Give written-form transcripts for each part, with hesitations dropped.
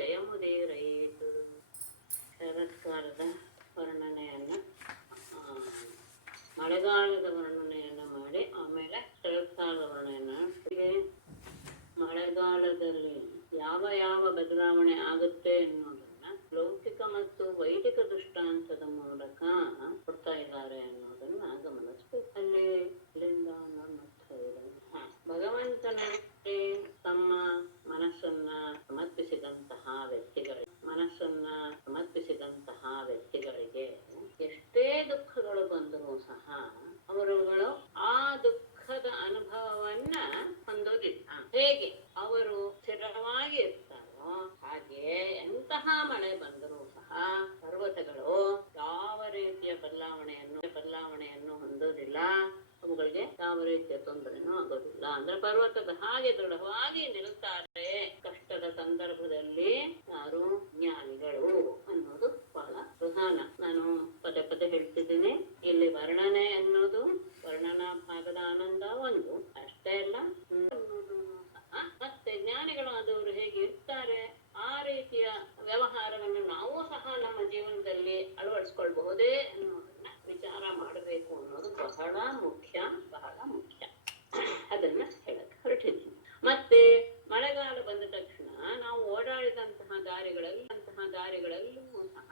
ಜಯಮುದೀರಯಿತು. ಶರತ್ಕಾಲದ ವರ್ಣನೆಯನ್ನು ಮಳೆಗಾಲದ ವರ್ಣನೆಯನ್ನು ಮಾಡಿ ಆಮೇಲೆ ಶರತ್ಕಾಲದ ವರ್ಣನೆಯನ್ನು. ಮಳೆಗಾಲದಲ್ಲಿ ಯಾವ ಯಾವ ಬದಲಾವಣೆ ಆಗುತ್ತೆ ಎನ್ನುವುದನ್ನ ಲೌಕಿಕ ಮತ್ತು ವೈದಿಕ ದೃಷ್ಟಾಂತದ ಮೂಲಕ ಕೊಡ್ತಾ ಇದ್ದಾರೆ ಅನ್ನೋದನ್ನ ಗಮನಿಸ್ಬೇಕು. ಅಲ್ಲಿ ಇಲ್ಲಿಂದ ಭಗವಂತನಲ್ಲಿ ತಮ್ಮ ಮನಸ್ಸನ್ನ ಸಮರ್ಪಿಸಿದಂತಹ ವ್ಯಕ್ತಿಗಳಿಗೆ ಎಷ್ಟೇ ದುಃಖಗಳು ಬಂದರೂ ಸಹ ಅವರುಗಳು ಆ ದುಃಖದ ಅನುಭವವನ್ನ ಹೊಂದೋದಿಲ್ಲ. ಹೇಗೆ ಅವರು ಸ್ಥಿರವಾಗಿ ಇರ್ತಾರೋ ಹಾಗೆ ಎಂತಹ ಮಳೆ ಬಂದರೂ ಸಹ ಪರ್ವತಗಳು ಯಾವ ರೀತಿಯ ಬದಲಾವಣೆಯನ್ನು ಹೊಂದೋದಿಲ್ಲ. ಅವುಗಳಿಗೆ ಯಾವ ರೀತಿಯ ತೊಂದರೆನೂ ಆಗೋದಿಲ್ಲ. ಅಂದ್ರೆ ಪರ್ವತದ ಹಾಗೆ ದೃಢವಾಗಿ ನಿಲ್ತಾರೆ ಕಷ್ಟದ ಸಂದರ್ಭದಲ್ಲಿ ಯಾರು ಜ್ಞಾನಿಗಳು ಅನ್ನೋದು ಬಹಳ ಪ್ರಧಾನ. ನಾನು ಪದೇ ಪದೇ ಹೇಳ್ತಿದ್ದೀನಿ, ಇಲ್ಲಿ ವರ್ಣನೆ ಅನ್ನೋದು ವರ್ಣನಾ ಭಾಗದ ಆನಂದ ಒಂದು ಅಷ್ಟೇ ಅಲ್ಲ, ಮತ್ತೆ ಜ್ಞಾನಿಗಳು ಆದವರು ಹೇಗೆ ಇರ್ತಾರೆ ಆ ರೀತಿಯ ವ್ಯವಹಾರವನ್ನು ನಾವು ಸಹ ನಮ್ಮ ಜೀವನದಲ್ಲಿ ಅಳವಡಿಸ್ಕೊಳ್ಬಹುದೇ ಅನ್ನೋದನ್ನ ವಿಚಾರ ಮಾಡಬೇಕು ಅನ್ನೋದು ಬಹಳ ಮುಖ್ಯ. ಅದನ್ನ ಹೇಳಕ್ ಹೊರಟಿದ್ದೀನಿ. ಮತ್ತೆ ಮಳೆಗಾಲ ಬಂದ ತಕ್ಷಣ ನಾವು ಓಡಾಡಿದಂತಹ ದಾರಿಗಳಲ್ಲೂ ಸಹ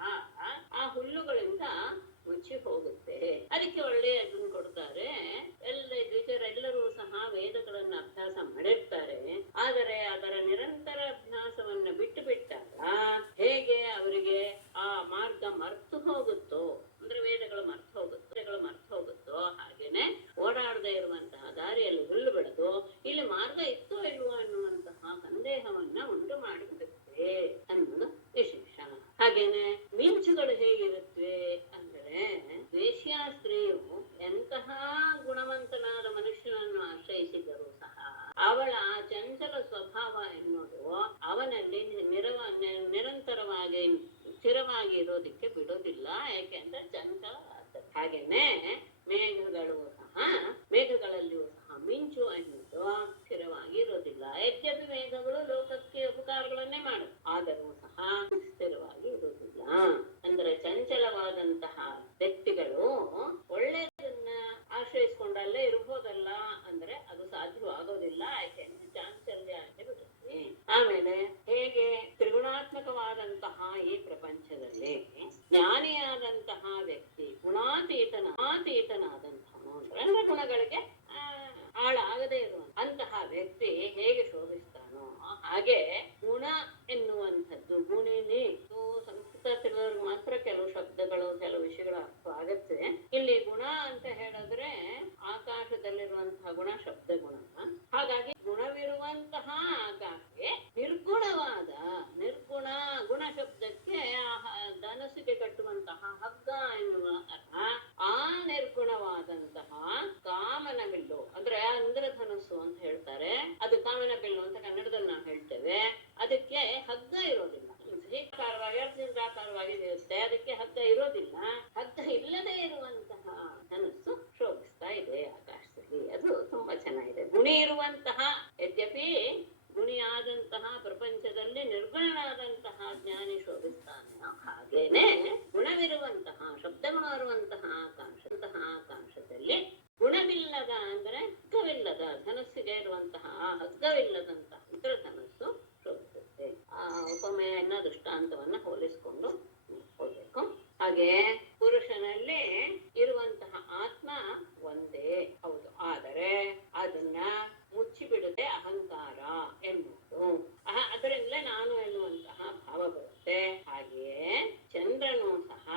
ಆ ಹುಲ್ಲುಗಳಿಂದ ಮುಚ್ಚಿ ಹೋಗುತ್ತೆ. ಅದಕ್ಕೆ ಒಳ್ಳೆಯ ಅದನ್ನು ಕೊಡ್ತಾರೆ. ದ್ವಿಜರೆಲ್ಲರೂ ಸಹ ವೇದಗಳನ್ನು ಅಭ್ಯಾಸ ಮಾಡಿರ್ತಾರೆ. ಆದರೆ ಅದರ ನಿರಂತರ ಅಭ್ಯಾಸವನ್ನ ಬಿಟ್ಟಾಗ ಹೇಗೆ ಅವರಿಗೆ ಆ ಮಾರ್ಗ ಮರ್ತು ಹೋಗುತ್ತೋ, ಅಂದ್ರೆ ವೇದಗಳು ಮರ್ತು ಹೋಗುತ್ತೋ ಹಾಗೇನೆ ಓಡಾಡದೆ ಇರುವಂತಹ ದಾರಿಯಲ್ಲಿ ಹುಲ್ಲು ಬೆಳೆದು ಇಲ್ಲಿ ಮಾರ್ಗ ಇತ್ತೋ ಇಲ್ವೋ ಅನ್ನುವಂತಹ ಸಂದೇಹವನ್ನ ಉಂಟು ಮಾಡಿಬಿಡುತ್ತೆ ಅನ್ನೋದು ವಿಶೇಷ. ಹಾಗೇನೆ ಮಿಂಚುಗಳು ಹೇಗಿರುತ್ತವೆ ಅಂದರೆ, ವೇಶ್ಯಾ ಸ್ತ್ರೀಯು ಎಂತಹ ಗುಣವಂತನಾದ ಮನುಷ್ಯನನ್ನು ಆಶ್ರಯಿಸಿದರೂ ಸಹ ಅವಳ ಚಂಚಲ ಸ್ವಭಾವ ಎನ್ನುವುದು ಅವನಲ್ಲಿ ನಿರಂತರವಾಗಿ ಸ್ಥಿರವಾಗಿ ಇರೋದಿಕ್ಕೆ ಬಿಡೋದಿಲ್ಲ. ಯಾಕೆಂದ್ರೆ ಚಂಚಲ. ಹಾಗೇನೆ ಮೇಘಗಳಲ್ಲಿಯೂ ಸಹ ಮಿಂಚು ಎನ್ನುವುದು ಸ್ಥಿರವಾಗಿ ಇರೋದಿಲ್ಲ. ಯದ್ಯಪಿ ಮೇಘಗಳು ಲೋಕಕ್ಕೆ ಉಪಕಾರಗಳನ್ನೇ ಮಾಡುತ್ತೆ, ಆದರೂ ಸಹ ಸ್ಥಿರವಾಗಿ ಇರೋದಿಲ್ಲ. ಅಂದ್ರೆ ಚಂಚಲವಾದಂತಹ ವ್ಯಕ್ತಿಗಳು ಒಳ್ಳೆಯದನ್ನ ಆಶ್ರಯಿಸಿಕೊಂಡಲ್ಲೇ ಇರಬಹುದಲ್ಲ ಅಂದ್ರೆ ಅದು ಸಾಧ್ಯವಾಗೋದಿಲ್ಲ. ಯಾಕೆಂದ್ರೆ ಚಾಂಚಲ್ಯ ಬಿಡುತ್ತೆ. ಆಮೇಲೆ ಹೇಗೆ ತ್ರಿಗುಣಾತ್ಮಕವಾದಂತಹ ಈ ಪ್ರಪಂಚದಲ್ಲಿ ಜ್ಞಾನಿಯಾದಂತಹ ವ್ಯಕ್ತಿ ಗುಣಾತೀತನಾದಂತಹ ಅಂದ್ರೆ ಗುಣಗಳಿಗೆ ಆಳಾಗದೇ ಇರುವ ಅಂತಹ ವ್ಯಕ್ತಿ ಹೇಗೆ ಶೋಭಿಸ್ತಾನೋ ಹಾಗೆ ಗುಣ ಎನ್ನುವಂಥದ್ದು ಗುಣಿನಿ. ಸಂಸ್ಕೃತ ತಿಳಿದವ್ರಿಗೆ ಮಾತ್ರ ಕೆಲವು ಶಬ್ದಗಳು ಕೆಲವು ವಿಷಯಗಳ ಅರ್ಥ ಆಗತ್ತೆ. ಇಲ್ಲಿ ಗುಣ ಅಂತ ಹೇಳಿದ್ರೆ ಆಕಾಶದಲ್ಲಿರುವಂತಹ ಗುಣ ಶಬ್ದ ಗುಣ. ಹಾಗಾಗಿ ಗುಣವಿರುವಂತಹ ಆಕಾಶಕ್ಕೆ ನಿರ್ಗುಣ ಗುಣ ಶಬ್ದಕ್ಕೆ ಧನಸ್ಸಿಗೆ ಕಟ್ಟುವಂತಹ ಹಗ್ಗ ಎನ್ನುವ ಅರ್ಥ. ಆ ನಿರ್ಗುಣವಾದಂತಹ ಕಾಮನ ಬಿಲ್ಲು ಅಂದ್ರೆ ಇಂದ್ರಧನಸ್ಸು ಅಂತ ಹೇಳ್ತಾರೆ. ಅದು ಕಾಮನ ಬಿಲ್ಲು ಅಂತ ಕನ್ನಡದಲ್ಲಿ ನಾವು ಹೇಳ್ತೇವೆ. ಅದಕ್ಕೆ ಹಗ್ಗ ಇರೋದಿಲ್ಲ. ಅರ್ಧಕಾರವಾಗಿ ಇರುತ್ತೆ, ಅದಕ್ಕೆ ಹಗ್ಗ ಇರೋದಿಲ್ಲ. ಹಗ್ಗ ಇಲ್ಲದೆ ಇರುವಂತಹ ಧನಸ್ಸು ಶೋಭಿಸ್ತಾ ಇದೆ ಆಕಾಶದಲ್ಲಿ. ಅದು ತುಂಬಾ ಚೆನ್ನಾಗಿದೆ. ಗುಣಿ ಇರುವಂತಹ, ಯದ್ಯಪಿ ಗುಣಿಯಾದಂತಹ ಪ್ರಪಂಚದಲ್ಲಿ ನಿರ್ಗುಣನಾದಂತಹ ಜ್ಞಾನಿ ಶೋಭಿಸ್ತಾನೆ. ಹಾಗೇನೆ ಗುಣವಿರುವಂತಹ ಶಬ್ದಗುಣ ಇರುವಂತಹ ಆಕಾಶದಲ್ಲಿ ಗುಣವಿಲ್ಲದ ಅಂದ್ರೆ ಹಗ್ಗವಿಲ್ಲದ ಧನಸ್ಸಿಗೆ ಇರುವಂತಹ ಹಗ್ಗವಿಲ್ಲದಂತಹ ಇಂದ್ರಧನಸ್ಸು ಶೋಭಿಸುತ್ತೆ. ಆ ಉಪಮೆಯನ್ನ ದೃಷ್ಟಾಂತವನ್ನ ಹೋಲಿಸಿಕೊಂಡು ಹೋಗ್ಬೇಕು. ಹಾಗೆ ಪುರುಷನಲ್ಲಿ ಇರುವಂತಹ ಆತ್ಮ ಒಂದೇ ಹೌದು, ಆದರೆ ಅದನ್ನ ಮುಚ್ಚಿಬಿಡುತ್ತೆ ಅಹಂಕಾರ ಎನ್ನುವುದು. ಅದರಿಂದಲೇ ನಾನು ಎನ್ನುವಂತಹ ಭಾವ ಬರುತ್ತೆ. ಹಾಗೆಯೇ ಚಂದ್ರನು ಸಹ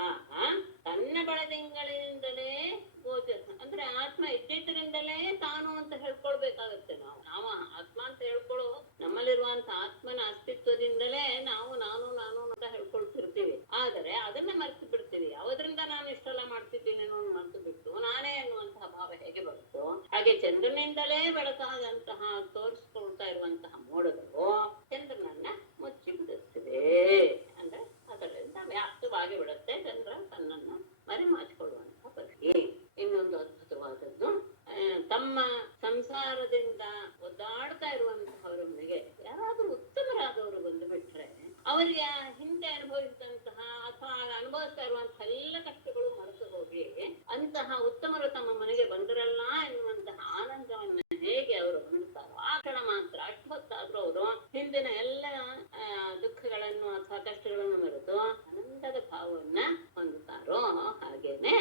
ತನ್ನ ಬಳದಿಂಗಳಿಂದಲೇ ಅಂದ್ರೆ ಆತ್ಮ ಇದ್ದಿದ್ದರಿಂದಲೇ ತಾನು ಅಂತ ಹೇಳ್ಕೊಳ್ಬೇಕಾಗತ್ತೆ. ನಾವು ಆತ್ಮ ಅಂತ ಹೇಳ್ಕೊಳ್ಳೋ ನಮ್ಮಲ್ಲಿರುವಂತ ಆತ್ಮನ ಅಸ್ತಿತ್ವದಿಂದಲೇ ನಾವು ನಾನು ಅಂತ ಹೇಳ್ಕೊಳ್ತಿರ್ತೀವಿ. ಆದರೆ ಅದನ್ನ ಮರೆತು ಬಿಡ್ತೀವಿ. ಯಾವ್ದ್ರಿಂದ ನಾನು ಇಷ್ಟೆಲ್ಲ ಮಾಡ್ತಿದ್ದೀನಿ ಅನ್ನೋದು ಮರೆತು ಬಿಟ್ಟು ನಾನೇ ಅನ್ನುವಂತಹ ಭಾವ ಹೇಗೆ ಬರುತ್ತೋ ಹಾಗೆ ಚಂದ್ರನಿಂದಲೇ ಬೆಳಕಾದಂತಹ ತೋರಿಸ್ಕೊಳ್ತಾ ಇರುವಂತಹ ಮೋಡಗಳು ಚಂದ್ರನನ್ನ ಮುಚ್ಚಿ ಬಿಡುತ್ತಿವೆ. ಅಂದ್ರೆ ಅದರಿಂದ ವ್ಯಾಪ್ತವಾಗಿ ಬಿಡುತ್ತೆ. ಚಂದ್ರ ತನ್ನನ್ನ ಮರೆಮಾಚಿಕೊಳ್ಳುವಂತಹ ಪರಿಸ್ಥಿತಿ. ಇನ್ನೊಂದು ಅದ್ಭುತವಾದದ್ದು, ತಮ್ಮ ಸಂಸಾರದಿಂದ ಒದ್ದಾಡ್ತಾ ಇರುವಂತಹವರ ಮನೆಗೆ ಯಾರಾದ್ರೂ ಉತ್ತಮರಾದವರು ಬಂದು ಬಿಟ್ರೆ ಅವರಿಗೆ ಹಿಂದೆ ಅನುಭವಿಸಿದಂತಹ ಅಥವಾ ಅನುಭವಿಸ್ತಾ ಇರುವಂತಹ ಎಲ್ಲ ಕಷ್ಟಗಳು ಮರೆತು ಹೋಗಿ ಅಂತಹ ಉತ್ತಮರು ತಮ್ಮ ಮನೆಗೆ ಬಂದರಲ್ಲ ಎನ್ನುವಂತಹ ಆನಂದವನ್ನ ಹೇಗೆ ಅವರು ಹೊಂದುತ್ತಾರೋ ಆ ಕ್ಷಣ ಮಾತ್ರ ಅಷ್ಟು ಹೊತ್ತಾದ್ರೂ ಅವರು ಹಿಂದಿನ ಎಲ್ಲ ದುಃಖಗಳನ್ನು ಅಥವಾ ಕಷ್ಟಗಳನ್ನು ಮರೆತು ಆನಂದದ ಭಾವವನ್ನ ಹೊಂದುತ್ತಾರೋ ಹಾಗೇನೆ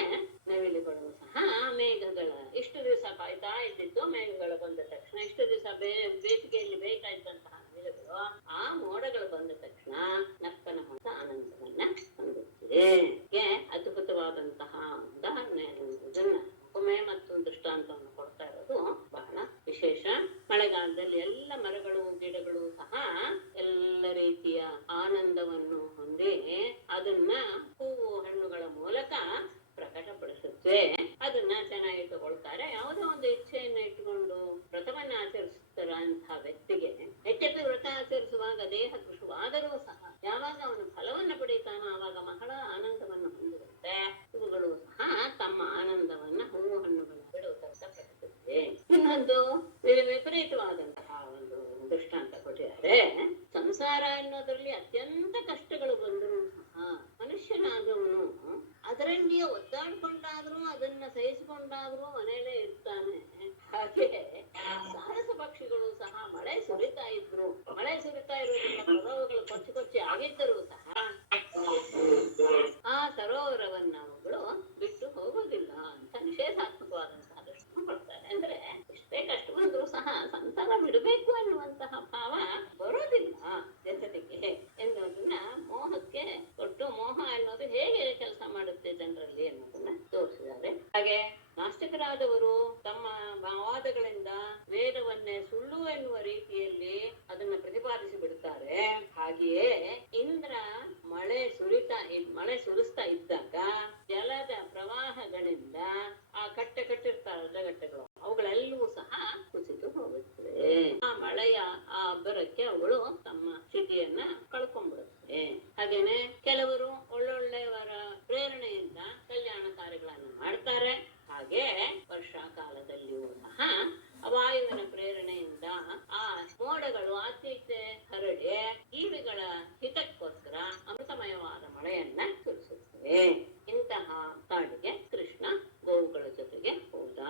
ನವಿಲುಗಳು ಸಹ ಮೇಘಗಳ ಇಷ್ಟು ದಿವಸ ಕಾಯ್ತಾ ಇದ್ದಿದ್ದು ಮೇಘಗಳು ಬಂದ ತಕ್ಷಣ ಇಷ್ಟು ದಿವಸ ಬೇಸಿಗೆಯಲ್ಲಿ ಬೇಯ್ತಾ ಇದ್ದಂತಹ ನವಿಲುಗಳು ಆ ಮೋಡಗಳು ಬಂದ ತಕ್ಷಣ ನಕ್ಕನ ಹೊಸ ಆನಂದವನ್ನ ಹೊಂದುತ್ತಿದೆ. ಅದ್ಭುತವಾದಂತಹ ಉದಾಹರಣೆ ಇದನ್ನ ಉಪಮೆ ಮತ್ತು ದೃಷ್ಟಾಂತವನ್ನು ಕೊಡ್ತಾ ಇರೋದು ಬಹಳ ವಿಶೇಷ. ಮಳೆಗಾಲದಲ್ಲಿ ಎಲ್ಲ ಮರಗಳು ಗಿಡಗಳು ಸಹ ಎಲ್ಲ ರೀತಿಯ ಆನಂದವನ್ನು ಹೊಂದಿ ಅದನ್ನ ಹೂವು ಹಣ್ಣುಗಳ ಮೂಲಕ ಪ್ರಕಟಪಡಿಸುತ್ತವೆ. ಅದನ್ನ ಚೆನ್ನಾಗಿ ತಗೊಳ್ತಾರೆ. ಯಾವುದೋ ಒಂದು ಇಚ್ಛೆಯನ್ನ ಇಟ್ಟುಕೊಂಡು ವ್ರತವನ್ನ ಆಚರಿಸುತ್ತಾರಂತಹ ವ್ಯಕ್ತಿಗೆ ಹೆಚ್ಚೆಚ್ಚು ವ್ರತ ಆಚರಿಸುವಾಗ ದೇಹ ಕೃಶವಾದರೂ ಸಹ ಯಾವಾಗ ಅವನು ಫಲವನ್ನ ಪಡೀತಾನೋ ಆವಾಗ ಬಹಳ ಆನಂದವನ್ನು ಹೊಂದಿರುತ್ತೆ. ಇವುಗಳು ಸಹ ತಮ್ಮ ಆನಂದವನ್ನ ಹೂವು ಹಣ್ಣುಗಳ ಬಿಡುವುದರಿಂದ ಪ್ರಕಟಿಸುತ್ತೆ. ಇನ್ನೊಂದು ವಿಪರೀತವಾದಂತಹ ಒಂದು ದೃಷ್ಟಾಂತ ಕೊಟ್ಟಿದ್ದಾರೆ. ಸಂಸಾರ ಅನ್ನೋದ್ರಲ್ಲಿ ಅತ್ಯಂತ ಕಷ್ಟಗಳು ಬಂದರೂ ಸಹ ಮನುಷ್ಯನಾದವನು ಅದರಲ್ಲಿಯೇ ಒದ್ದಾಡ್ಕೊಂಡಾದ್ರೂ ಅದನ್ನ ಸಹಿಸಿಕೊಂಡಾದ್ರೂ ಮನೆಯಲ್ಲೇ ಇರ್ತಾನೆ. ಹಾಗೆ ಸಾರಸ ಪಕ್ಷಿಗಳು ಸಹ ಮಳೆ ಸುರಿತಾ ಇದ್ರು, ಮಳೆ ಸುರಿತಾ ಇರೋದ್ರಿಂದ ಸರೋವರಗಳು ಕೊಚ್ಚಿ ಕೊಚ್ಚಿ ಆಗಿದ್ದರೂ ಸಹ ಆ ಸರೋವರವನ್ನ ಅವುಗಳು ಬಿಟ್ಟು ಹೋಗೋದಿಲ್ಲ ಅಂತ ನಿಷೇಧಾತ್ಮಕವಾದಂತಹ ದೃಷ್ಟಿ ಕೊಡ್ತಾರೆ. ಅಂದ್ರೆ ಎಷ್ಟೇ ಕಷ್ಟ ಬಂದರೂ ಸಹ ಸಂಸಾರ ಬಿಡಬೇಕು ಎನ್ನುವಂತಹ ಭಾವ ಬರೋದಿಲ್ಲ ಜನರಿಗೆ ಎನ್ನುವುದನ್ನ ಮೋಹಕ್ಕೆ ಕೊಟ್ಟು ಮೋಹ ಅನ್ನೋದು ಹೇಗೆ ಕೆಲಸ ಮಾಡುತ್ತೆ ಜನರಲ್ಲಿ ಅನ್ನೋದನ್ನ ತೋರಿಸಿದ್ದಾರೆ. ಹಾಗೆ ನಾಸ್ತಿಕರಾದವರು ತಮ್ಮ ವಾದಗಳಿಂದ ವೇದವನ್ನೇ ಸುಳ್ಳು ಎನ್ನುವ ರೀತಿಯಲ್ಲಿ ಅದನ್ನ ಪ್ರತಿಪಾದಿಸಿ ಬಿಡುತ್ತಾರೆ. ಹಾಗೆಯೇ ಇಂದ್ರ ಮಳೆ ಸುರಿಸ್ತಾ ಇದ್ದಾಗ ಜಲದ ಪ್ರವಾಹಗಳಿಂದ ಆ ಕಟ್ಟಿರ್ತಾರೆ ಜಲಗಟ್ಟೆಗಳು, ಅವುಗಳೆಲ್ಲವೂ ಸಹ ಕುಸಿದು ಹೋಗುತ್ತವೆ. ಆ ಮಳೆಯ ಆ ಅಬ್ಬರಕ್ಕೆ ಅವುಗಳು ತಮ್ಮ ಸ್ಥಿತಿಯನ್ನ ಕಳ್ಕೊಂಡ್ಬಿಡುತ್ತವೆ. ಹಾಗೇನೆ ಕೆಲವರು ಒಳ್ಳೊಳ್ಳೆಯವರ ಪ್ರೇರಣೆಯಿಂದ ಕಲ್ಯಾಣ ಕಾರ್ಯಗಳನ್ನು ಮಾಡ್ತಾರೆ. ಹಾಗೆ ವರ್ಷಾಕಾಲದಲ್ಲಿಯೂ ಸಹ ವಾಯುವಿನ ಪ್ರೇರಣೆಯಿಂದ ಆ ಮೋಡಗಳು ಆಚೀಚೆ ಹರಡಿ ಜೀವಿಗಳ ಹಿತಕ್ಕೋಸ್ಕರ ಅಮೃತಮಯವಾದ ಮಳೆಯನ್ನ ಸುರಿಸುತ್ತವೆ. ಇಂತಹ ಕಾಡಿಗೆ ಕೃಷ್ಣ ಗೋವುಗಳ ಜೊತೆಗೆ ಹೋದ.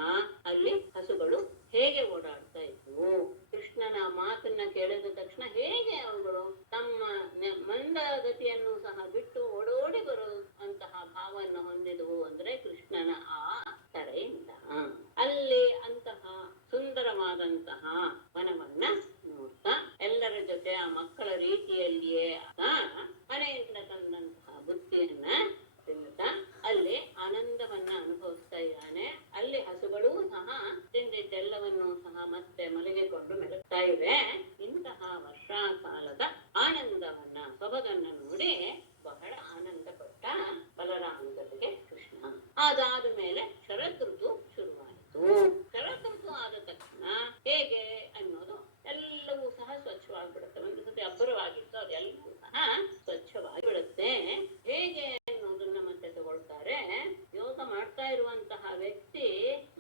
ಅಲ್ಲಿ ಹಸುಗಳು ಹೇಗೆ ಓಡಾಡ್ತಾ ಇದ್ವು, ಕೃಷ್ಣನ ಮಾತನ್ನ ಕೇಳಿದ ತಕ್ಷಣ ಹೇಗೆ ಅವುಗಳು ತಮ್ಮ ಮಂದಗತಿಯನ್ನು ಸಹ ಬಿಟ್ಟು ಓಡೋಡಿ ಬರುವಂತಹ ಭಾವವನ್ನು ಹೊಂದಿದವು ಅಂದ್ರೆ ಕೃಷ್ಣನ ಆ ತರೆಯಿಂದ. ಅಲ್ಲಿ ಅಂತಹ ಸುಂದರವಾದಂತಹ ವನವನ್ನ ನೋಡ್ತಾ ಎಲ್ಲರ ಜೊತೆ ಆ ಮಕ್ಕಳ ರೀತಿಯಲ್ಲಿಯೇ ಮನೆಯಿಂದ ತಂದಂತಹ ಬುತ್ತಿಯನ್ನ ತಿನ್ನುತ್ತಾ ಅಲ್ಲಿ ಆನಂದವನ್ನ ಅನುಭವಿಸ್ತಾ ಇದ್ದಾನೆ. ಅಲ್ಲಿ ಹಸುಗಳು ಸಹ ತಿಂದಿದ್ದೆಲ್ಲವನ್ನೂ ಸಹ ಮತ್ತೆ ಮಲಗಿಕೊಂಡು ಮೆಲುತ್ತಾ ಇವೆ. ಇಂತಹ ವರ್ಷಾಕಾಲದ ಆನಂದವನ್ನ ಸೊಬಗನ್ನ ನೋಡಿ ಬಹಳ ಆನಂದ ಪಟ್ಟ ಬಲರಾಮನ ಜೊತೆಗೆ ಕೃಷ್ಣ. ಅದಾದ ಮೇಲೆ ಶರದೃತು ಶುರುವಾಯಿತು. ಶರದೃತು ಆದ ತಕ್ಷಣ ಹೇಗೆ ಅನ್ನೋದು ಎಲ್ಲವೂ ಸಹ ಸ್ವಚ್ಛವಾಗಿಬಿಡುತ್ತೆ. ಒಂದು ಸತಿ ಅಬ್ಬರವಾಗಿತ್ತು, ಅದೆಲ್ಲವೂ ಸಹ ಸ್ವಚ್ಛವಾಗಿ ಬಿಡುತ್ತೆ. ಹೇಗೆ ಅನ್ನೋದನ್ನ ಮತ್ತೆ ತಗೊಳ್ತಾರೆ. ಯೋಗ ಮಾಡ್ತಾ ಇರುವಂತಹ ವ್ಯಕ್ತಿ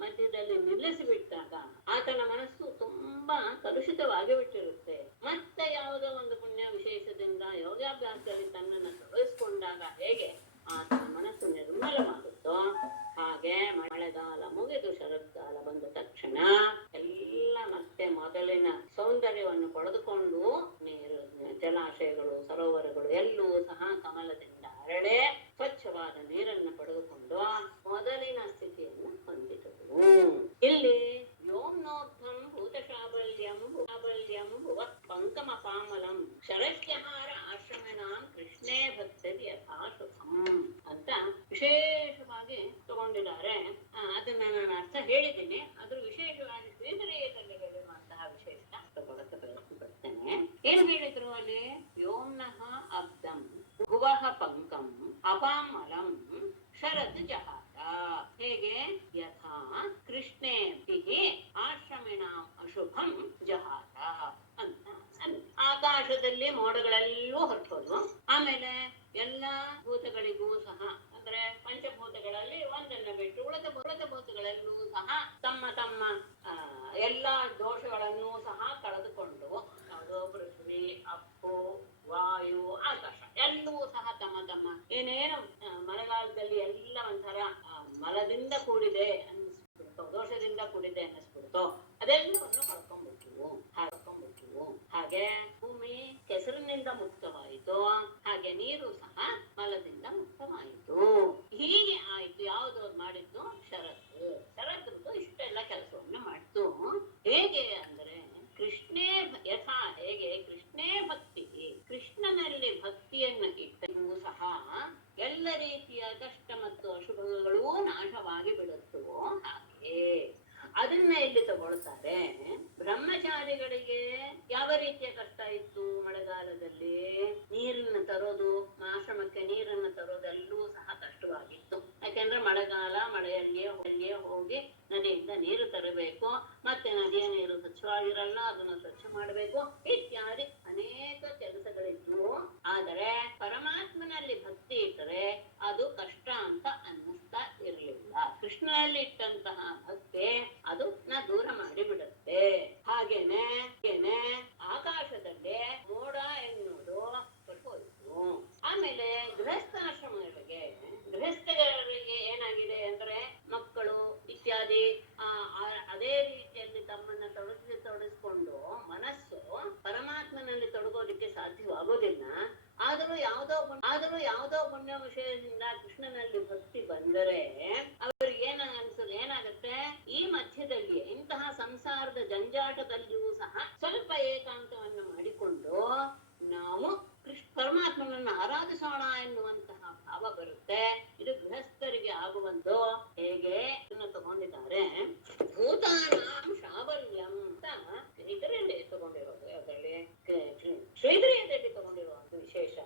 ಮಧ್ಯದಲ್ಲಿ ನಿಲ್ಲಿಸಿ ಬಿಟ್ಟಾಗ ಆತನ ಮನಸ್ಸು ತುಂಬಾ ಕಲುಷಿತವಾಗಿ ಬಿಟ್ಟಿರುತ್ತೆ. ಮತ್ತೆ ಯಾವುದೋ ಒಂದು ಪುಣ್ಯ ವಿಶೇಷದಿಂದ ಯೋಗಾಭ್ಯಾಸದಲ್ಲಿ ತನ್ನನ್ನು ತೊಡಗಿಸಿಕೊಂಡಾಗ ಹೇಗೆ ಆತನ ಮನಸ್ಸು ನಿರ್ಮಲವಾಗುತ್ತೋ ಹಾಗೆ ಮಳೆಗಾಲ ಮುಗಿದು ಶರತ್ಕಾಲ ಬಂದ ತಕ್ಷಣ ಎಲ್ಲ ಮತ್ತೆ ಮೊದಲಿನ ಸೌಂದರ್ಯವನ್ನು ಪಡೆದುಕೊಂಡು ನೀರು, ಜಲಾಶಯಗಳು, ಸರೋವರಗಳು ಎಲ್ಲವೂ ಸಹ ಕಮಲದಿಂದ ಹರಡೆ ಸ್ವಚ್ಛವಾದ ನೀರನ್ನು ಪಡೆದುಕೊಂಡು ಮೊದಲಿನ ಸ್ಥಿತಿಯನ್ನು ಹೊಂದಿದವು. ಇಲ್ಲಿ ವ್ಯೋಮ್ನೋರ್ಧಂ ಭೂತಶಾಬಲ್ಯಂ ಭುವ ಪಂಕಮ ಪಾಮಲಂ ಶರತ್ಯಹಾರ ಆಶ್ರಮನಾಂ ಕೃಷ್ಣೇ ಭಕ್ತರಿ ಯಥಾಶುಭಂ ಅಂತ ವಿಶೇಷವಾಗಿ ತಗೊಂಡಿದ್ದಾರೆ. ಅದನ್ನ ನಾನು ಅರ್ಥ ಹೇಳಿದ್ದೀನಿ. ಅದ್ರ ವಿಶೇಷವಾಗಿ ಶ್ರೀಧರೇಯದಲ್ಲಿ ಹೇಳಿರುವಂತಹ ವಿಶೇಷ ತಗೊಳಕ್ಕೆ ಪ್ರಯತ್ನ ಪಡ್ತೇನೆ. ಏನು ಹೇಳಿದ್ರು ಅಲ್ಲಿ? ವ್ಯೋಮ್ನಃ ಅಬ್ಧಂ ಭುವಃ ಪಂಕಂ ಅಪಾಮಲಂ ಶರತ್ ಜಹಾರ. ಹೇಗೆ? ಯಥಾ ಕೃಷ್ಣೇ ಆಶ್ರಮಿಣ ಅಶುಭಂ ಜಹಾರ ಅಂತ. ಆಕಾಶದಲ್ಲಿ ಮೋಡಗಳೆಲ್ಲೂ ಹೊರಟೋದು. ಆಮೇಲೆ ಎಲ್ಲಾ ಭೂತಗಳಿಗೂ ಸಹ ಅಂದ್ರೆ ಪಂಚಭೂತಗಳಲ್ಲಿ ಒಂದನ್ನ ಬಿಟ್ಟು ಉಳಿದ ಭೂತಗಳೆಲ್ಲೂ ಸಹ ತಮ್ಮ ತಮ್ಮ ಎಲ್ಲಾ ದೋಷಗಳನ್ನು ಸಹ ಕಳೆದುಕೊಂಡು ಯಾವುದೋ ಪೃಥ್ವಿ, ಅಪ್ಪು, ವಾಯು, ಆಕಾಶ ಮಲದಿಂದ ಕೂಡಿದೆ ಅನ್ನಿಸ್ಬಿಡ್ತೋ, ದೋಷದಿಂದ ಕೂಡಿದೆ ಅನ್ನಿಸ್ಬಿಡ್ತೋ, ಅದೆಲ್ಲವನ್ನು ಕಳ್ಕೊಂಡ್ಬಿಟ್ವು. ಹಾಗೆ ಭೂಮಿ ಕೆಸರಿನಿಂದ ಮುಕ್ತವಾಯಿತು, ಹಾಗೆ ನೀರು ಸಹ ಮಲದಿಂದ ಮುಕ್ತವಾಯಿತು. ಹೀಗೆ ಆಯ್ತು. ಯಾವುದು ಮಾಡಿದ್ದು? ಷರತ್ತು. ಷರತ್ತು ಇಷ್ಟೆಲ್ಲ ಕೆಲಸವನ್ನು ಮಾಡ್ತು. ಹೇಗೆ ಅಂದ್ರೆ ಕೃಷ್ಣೇ ಯಥಾ, ಹೇಗೆ ಕೃಷ್ಣೇ ಭಕ್ತಿ, ಕೃಷ್ಣನಲ್ಲಿ ಭಕ್ತಿಯನ್ನು ಇಟ್ಟರೂ ಸಹ ಎಲ್ಲ ರೀತಿಯ ಕಷ್ಟ ಮತ್ತು ಅಶುಭಗಳು ನಾಶವಾಗಿ ಬಿಡುತ್ತವೋ ಹಾಗೆ ಅದನ್ನ ಇಲ್ಲಿ ತಗೊಳ್ತಾರೆ. ಬ್ರಹ್ಮಚಾರಿಗಳಿಗೆ ಯಾವ ರೀತಿಯ ಕಷ್ಟ ಇತ್ತು? ಮಳೆಗಾಲದಲ್ಲಿ ನೀರನ್ನು ತರೋದು, ಆಶ್ರಮಕ್ಕೆ ನೀರನ್ನು ತರೋದೆಲ್ಲೂ ಸಹ ಕಷ್ಟವಾಗಿತ್ತು. ಯಾಕೆಂದ್ರೆ ಮಳೆಗಾಲ, ಮಳೆಯಲ್ಲಿಯೇ ಹೋಗಿ ನದಿಯಿಂದ ನೀರು ತರಬೇಕು, ಮತ್ತೆ ನದಿಯ ನೀರು ಸ್ವಚ್ಛವಾಗಿರಲ್ಲ, ಅದನ್ನು ಸ್ವಚ್ಛ ಮಾಡಬೇಕು, ಇತ್ಯಾದಿ ಅನೇಕ ಕೆಲಸಗಳಿದ್ವು. ಆದರೆ ಪರಮಾತ್ಮನಲ್ಲಿ ಭಕ್ತಿ ಇಟ್ಟರೆ ಅದು ಕಷ್ಟ ಅಂತ ಅನ್ನಿಸ್ತಾ ಇರಲಿಲ್ಲ. ಕೃಷ್ಣನಲ್ಲಿ ಇಟ್ಟಂತಹ ಭಕ್ತಿ ಅದು ದೂರ ಮಾಡಿಬಿಡುತ್ತೆ. ಹಾಗೇನೆ ಆಕಾಶದಲ್ಲಿ ಮೋಡ ಎನ್ನುವುದು ಹೋಯಿತು. ಆಮೇಲೆ ಗೃಹಸ್ಥಾಶ್ರಮಗಳಿಗೆ ಏನಾಗಿದೆ ಅಂದ್ರೆ ಮಕ್ಕಳು ಇತ್ಯಾದಿ ಅದೇ ರೀತಿಯಲ್ಲಿ ತಮ್ಮನ್ನ ತೊಡಗಿಸಿಕೊಂಡು ಮನಸ್ಸು ಪರಮಾತ್ಮನಲ್ಲಿ ತೊಡಗೋದಿಕ್ಕೆ ಸಾಧ್ಯವಾಗೋದಿಲ್ಲ. ಆದರೂ ಯಾವುದೋ ಪುಣ್ಯ ವಿಷಯದಿಂದ ಕೃಷ್ಣನಲ್ಲಿ ಭಕ್ತಿ ಬಂದರೆ ಅವ್ರಿಗೆ ಏನಾಗುತ್ತೆ? ಈ ಮಧ್ಯದಲ್ಲಿ ಇಂತಹ ಸಂಸಾರದ ಜಂಜಾಟದಲ್ಲಿಯೂ ಸಹ ಸ್ವಲ್ಪ ಏಕಾಂತವನ್ನು ಮಾಡಿಕೊಂಡು ನಾವು ಪರಮಾತ್ಮನನ್ನು ಆರಾಧಿಸೋಣ ಎನ್ನುವಂತಹ ಭಾವ ಬರುತ್ತೆ. ಇದು ಗೃಹಸ್ಥರಿಗೆ ಆಗುವಂತು. ಹೇಗೆ ಇದನ್ನು ತಗೊಂಡಿದ್ದಾರೆ? ಭೂತಾನಾಂ ಶಾಬಲ್ಯಂ ಅಂತ ಇದರಲ್ಲಿ ತಗೊಂಡಿರೋದು, ಅದರಲ್ಲಿ ಶ್ರೀಧರಿಯದಲ್ಲಿ ತಗೊಂಡಿರುವಂತ ವಿಶೇಷ.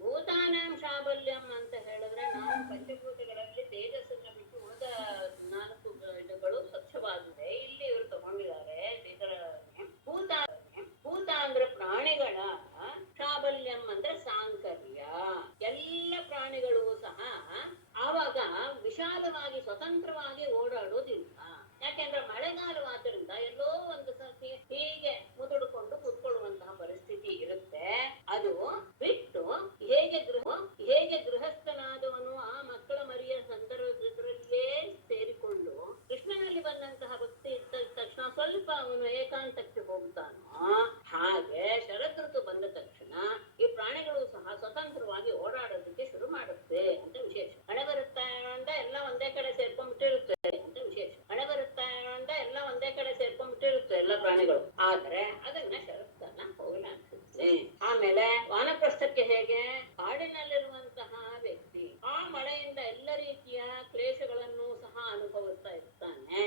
ಭೂತಾನಾಂ ಶಾಬಲ್ಯಂ ಅಂತ ಹೇಳಿದ್ರೆ ನಾವು ಪಂಚಭೂತಗಳಲ್ಲಿ ತೇಜಸ್ಸನ್ನು ಬಿಟ್ಟು ಉಳಿದ 4 ಇದುಗಳು ಸ್ವಚ್ಛವಾಗಿದೆ. ಇಲ್ಲಿ ಇವರು ತಗೊಂಡಿದ್ದಾರೆ ಭೂತ ಅಂದ್ರೆ ಪ್ರಾಣಿಗಳ, ಶಾಬಲ್ಯಂ ಅಂದ್ರೆ ಸಾಂಕರ್ಯ. ಎಲ್ಲ ಪ್ರಾಣಿಗಳು ಸಹ ಆವಾಗ ವಿಶಾಲವಾಗಿ ಸ್ವತಂತ್ರವಾಗಿ ಓಡಾಡೋದಿಲ್ಲ. ಯಾಕೆಂದ್ರೆ ಮಳೆಗಾಲವಾದ್ದರಿಂದ ಎಲ್ಲೋ ಒಂದು ಸರ್ತಿ ಹೀಗೆ ಮುದುಡಿಕೊಂಡು ಕೂತ್ಕೊಳ್ಳುವಂತಹ ಪರಿಸ್ಥಿತಿ ಇರುತ್ತೆ. ಅದು ಬಿಟ್ಟು ಹೇಗೆ ಗೃಹಸ್ಥನಾದವನು ಆ ಮಕ್ಕಳ ಮರಿಯ ಸಂದರ್ಭದಲ್ಲಿಯೇ ಸೇರಿಕೊಂಡು ಕೃಷ್ಣನಲ್ಲಿ ಬಂದಂತಹ ಭಕ್ತಿ ಇದ್ದ ತಕ್ಷಣ ಸ್ವಲ್ಪ ಅವನು ಏಕಾಂತಕ್ಕೆ ಹೋಗ್ತಾನೋ, ಹಾಗೆ ಶರದೃತು ಬಂದ ತಕ್ಷಣ ಈ ಪ್ರಾಣಿಗಳು ಸಹ ಸ್ವತಂತ್ರವಾಗಿ ಓಡಾಡೋದಕ್ಕೆ ಶುರು ಮಾಡುತ್ತೆ ಅಂತ ವಿಶೇಷ. ಮಳೆ ಬರುತ್ತಾ ಅಂತ ಎಲ್ಲ ಒಂದೇ ಕಡೆ ಸೇರ್ಕೊಂಡ್ಬಿಟ್ಟಿರುತ್ತೆ ಅಂತ ವಿಶೇಷ. ಮಳೆ ಬರುತ್ತಾ ಅಂತ ಎಲ್ಲ ಒಂದೇ ಕಡೆ ಸೇರ್ಕೊಂಡ್ಬಿಟ್ಟಿರುತ್ತೆ ಎಲ್ಲ ಪ್ರಾಣಿಗಳು. ಆದ್ರೆ ಅದನ್ನ ಶರತ್ತನ್ನ ಹೋಗಲಾಡಿಸುತ್ತೆ. ಆಮೇಲೆ ವಾನಪ್ರಸ್ಥಕ್ಕೆ ಹೇಗೆ? ಕಾಡಿನಲ್ಲಿರುವಂತಹ ವ್ಯಕ್ತಿ ಆ ಮಳೆಯಿಂದ ಎಲ್ಲ ರೀತಿಯ ಕ್ಲೇಶಗಳನ್ನು ಸಹ ಅನುಭವಿಸ್ತಾ ಇರ್ತಾನೆ.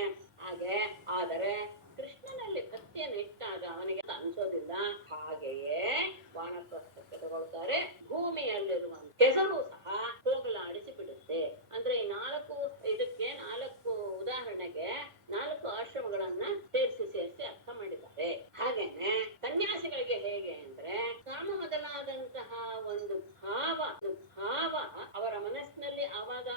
ಆದರೆ ಕೃಷ್ಣನಲ್ಲಿ ಭಕ್ತಿಯನ್ನು ಇಟ್ಟಾಗ ಅವನಿಗೆ ಅನ್ಸೋದಿಲ್ಲ. ಹಾಗೆಯೇ ವಾನಪ್ರಸ್ಥಕ್ಕೆ ತಗೊಳ್ತಾರೆ. ಭೂಮಿಯಲ್ಲಿರುವಂತ ಕೆಸರು ಸಹ ಹೋಗಲಾಡಿಸಿ ಬಿಡುತ್ತೆ. ಅಂದ್ರೆ ಈ 4 ಉದಾಹರಣೆಗೆ 4 ಆಶ್ರಮಗಳನ್ನ ಸೇರಿಸಿ ಅರ್ಥ ಮಾಡಿದ್ದಾರೆ. ಹಾಗೇನೆ ಸನ್ಯಾಸಿಗಳಿಗೆ ಹೇಗೆ ಅಂದ್ರೆ ಕಾಮ ಮೊದಲಾದಂತಹ ಒಂದು ಭಾವ ಅವರ ಮನಸ್ಸಿನಲ್ಲಿ ಆವಾಗ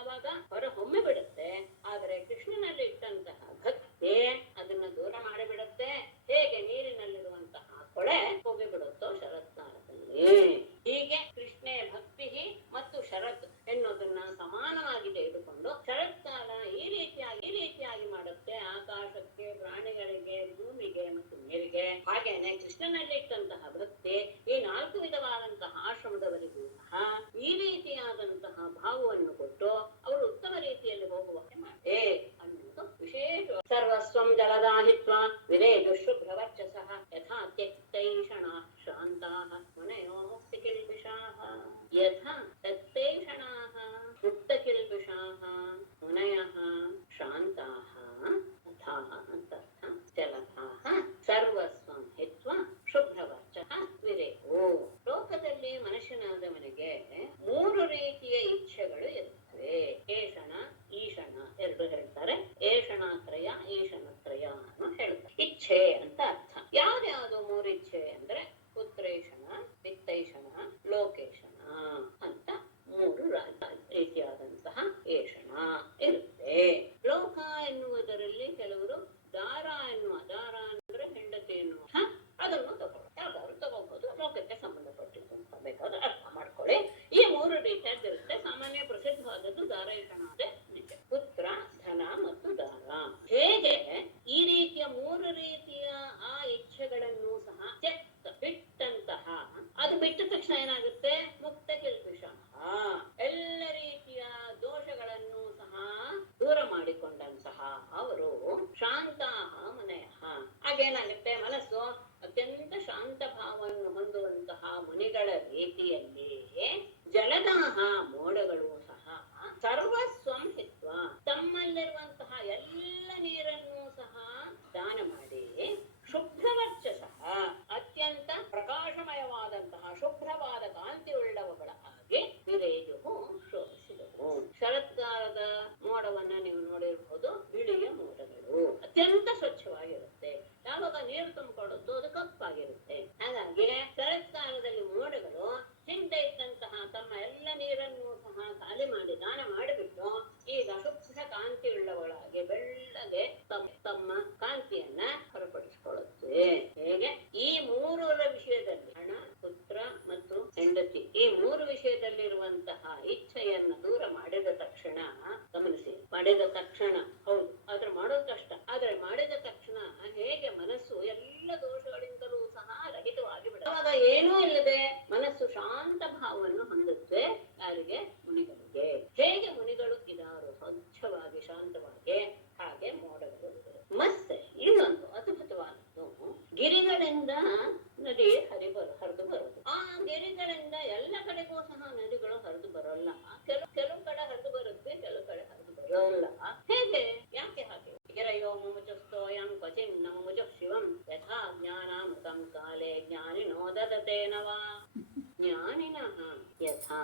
ಹೊರ ಹೊಮ್ಮೆ ಬಿಡುತ್ತೆ. ಆದರೆ ಕೃಷ್ಣನಲ್ಲಿ ಇಟ್ಟಂತಹ ಭಕ್ತಿ ಅದನ್ನ ದೂರ ಮಾಡಿಬಿಡುತ್ತೆ. ಹೇಗೆ ನೀರಿನಲ್ಲಿರುವಂತಹ ಕೊಳೆ ಹೋಗಿಬಿಡುತ್ತೋ ಶರತ್ಕಾಲದಲ್ಲಿ, ಹೀಗೆ ಕೃಷ್ಣೇ ಭಕ್ತಿ ಮತ್ತು ಶರತ್ ಎನ್ನುವುದನ್ನ ಸಮಾನವಾಗಿ ತೆಗೆದುಕೊಂಡು ಶರತ್ಕಾಲ ಈ ರೀತಿಯಾಗಿ ಮಾಡುತ್ತೆ. ಆಕಾಶಕ್ಕೆ, ಪ್ರಾಣಿಗಳಿಗೆ, ಭೂಮಿಗೆ ಮತ್ತು ನೀರಿಗೆ. ಹಾಗೇನೆ ಕೃಷ್ಣನಲ್ಲಿ ಇಟ್ಟಂತಹ ಭಕ್ತಿ ಈ 4 ವಿಧವಾದಂತಹ ಆಶ್ರಮದವರಿಗೂ ಸಹ ಈ ರೀತಿಯಾದಂತಹ ಭಾವವನ್ನು ಕೊಟ್ಟು ಅವರು ಉತ್ತಮ ರೀತಿಯಲ್ಲಿ ಹೋಗುವ ಮಾಡೇ ಅನ್ನುವುದು ವಿಶೇಷ. ಸರ್ವಸ್ವಂ ಜಲದಾಹಿತ್ವ ವಿರೇದು ಶುಭ್ರವರ್ಚಸಃ ಯಥಾ ತ್ಯಕ್ತೈಷಣಾಃ ಶಾಂತಾಃ ಮುನಯೋ ಮುಕ್ತಿಕಿಲ್ಬಿಷಾಃ. ಯಥಾ ತ್ಯಕ್ತೈಷಣಾಃ ಮುಕ್ತಕಿಲ್ಬಿಷಾಃ ಮುನಯಃ ಶಾಂತಾಃ ತಥಾ ಅಂತ ಜಲಧಾಃ ಸರ್ವಸ್ವಂ ಹಿತ್ವಾ ಶುಭ್ರವರ್ಚಃ ವಿರೇಹೋ. ಲೋಕದಲ್ಲಿ ಮನುಷ್ಯನಾದವನಿಗೆ 3 ರೀತಿಯ ಇಚ್ಛೆಗಳು ಇರುತ್ತವೆ. ಏಷಣ, ಈಶಣ 2 ಹೇಳ್ತಾರೆ. ಏಷಣಾತ್ರಯ, ಈಶಣತ್ರಯ ಅನ್ನೋ ಹೇಳ್ತಾರೆ. ಇಚ್ಛೆ ಅಂತ ಅರ್ಥ. ಯಾವ್ದ್ಯಾವ್ದು 3 ಇಚ್ಛೆ ಅಂದ್ರೆ ಪುತ್ರೇಷಣ, ವಿತ್ತೈಷಣ, ಲೋಕೇಶಣ ಅಂತ 3 ರೀತಿಯಾದಂತಹ ಏಷಣ ಇರುತ್ತೆ. ಲೋಕ ಎನ್ನುವುದರಲ್ಲಿ ಕೆಲವರು ದಾರ ಅಂದ್ರೆ ಹೆಂಡತಿ ಎನ್ನುವ ಅದನ್ನು ಯಾವ್ದಾದ್ರು ತಗೋಬಹುದು. ಲೋಕಕ್ಕೆ ಸಂಬಂಧಪಟ್ಟಿದ್ದು ಅಂತ ಬೇಕಾದ್ರೆ ಅರ್ಥ ಮಾಡ್ಕೊಳ್ಳಿ. ಈ 3 ರೀತಿಯಾಗಿರುತ್ತೆ. ಸಾಮಾನ್ಯ ಪ್ರಸಿದ್ಧವಾದದ್ದು ದಾರೇಷಣ ಅಂದ್ರೆ ಪುತ್ರ, ಅವರಲ್ಲಿರುವಂತಹ ಇಚ್ಛೆಯನ್ನು ದೂರ ಮಾಡಿದ ತಕ್ಷಣ, ಗಮನಿಸಿ, ಮಾಡಿದ ತಕ್ಷಣ, ಹೌದು ಆದ್ರೆ ಮಾಡೋದು ಕಷ್ಟ, ಆದ್ರೆ ಮಾಡಿದ ತಕ್ಷಣ ಹೇಗೆ ಮನಸ್ಸು ಎಲ್ಲ ದೋಷಗಳಿಂದಲೂ ಸಹ ರಹಿತವಾಗಿ ಬಿಡ, ಅವಾಗ ಏನೂ ಇಲ್ಲದೆ ಮನಸ್ಸು ಶಾಂತ ಭಾವವನ್ನು ಹೊಂದುತ್ತೆ. ಯಾರಿಗೆ? ಮುನಿಗಳಿಗೆ. ಹೇಗೆ ಮುನಿಗಳು ಇದಾರು ಸ್ವಚ್ಛವಾಗಿ ಶಾಂತವಾಗಿ, ಹಾಗೆ ಮೋಡಗಳು. ಮತ್ತೆ ಇನ್ನೊಂದು ಅದ್ಭುತವಾದದ್ದು, ಗಿರಿಗಳಿಂದ ನದಿ ಹರಿದು ಬರುದು. ಆ ಗಿರಿಗಳಿಂದ ಎಲ್ಲ ಕಡೆಗೂ ಸಹ ನದಿಗಳು ಹರಿದು ಬರೋಲ್ಲ. ಕೆಲವು ಕಡೆ ಹರಿದು ಬರುತ್ತೆ, ಕೆಲವು ಕಡೆ ಹರಿದು ಬರೋಲ್ಲ. ಹೇಗೆ? ಯಾಕೆ ಹಾಗೆ? ಗಿರಯೋ ಮುಮುಜಸ್ತೋಯಂ ಕ್ವಚಿನ್ನ ಮುಮುಜ ಶಿವಂ ಯಥಾ ಜ್ಞಾನಾಮೃತಂ ಕಾಲೇ ಜ್ಞಾನಿನೋ ದದತೆ ನವಾ. ಜ್ಞಾನಿನಃ ಯಥಾ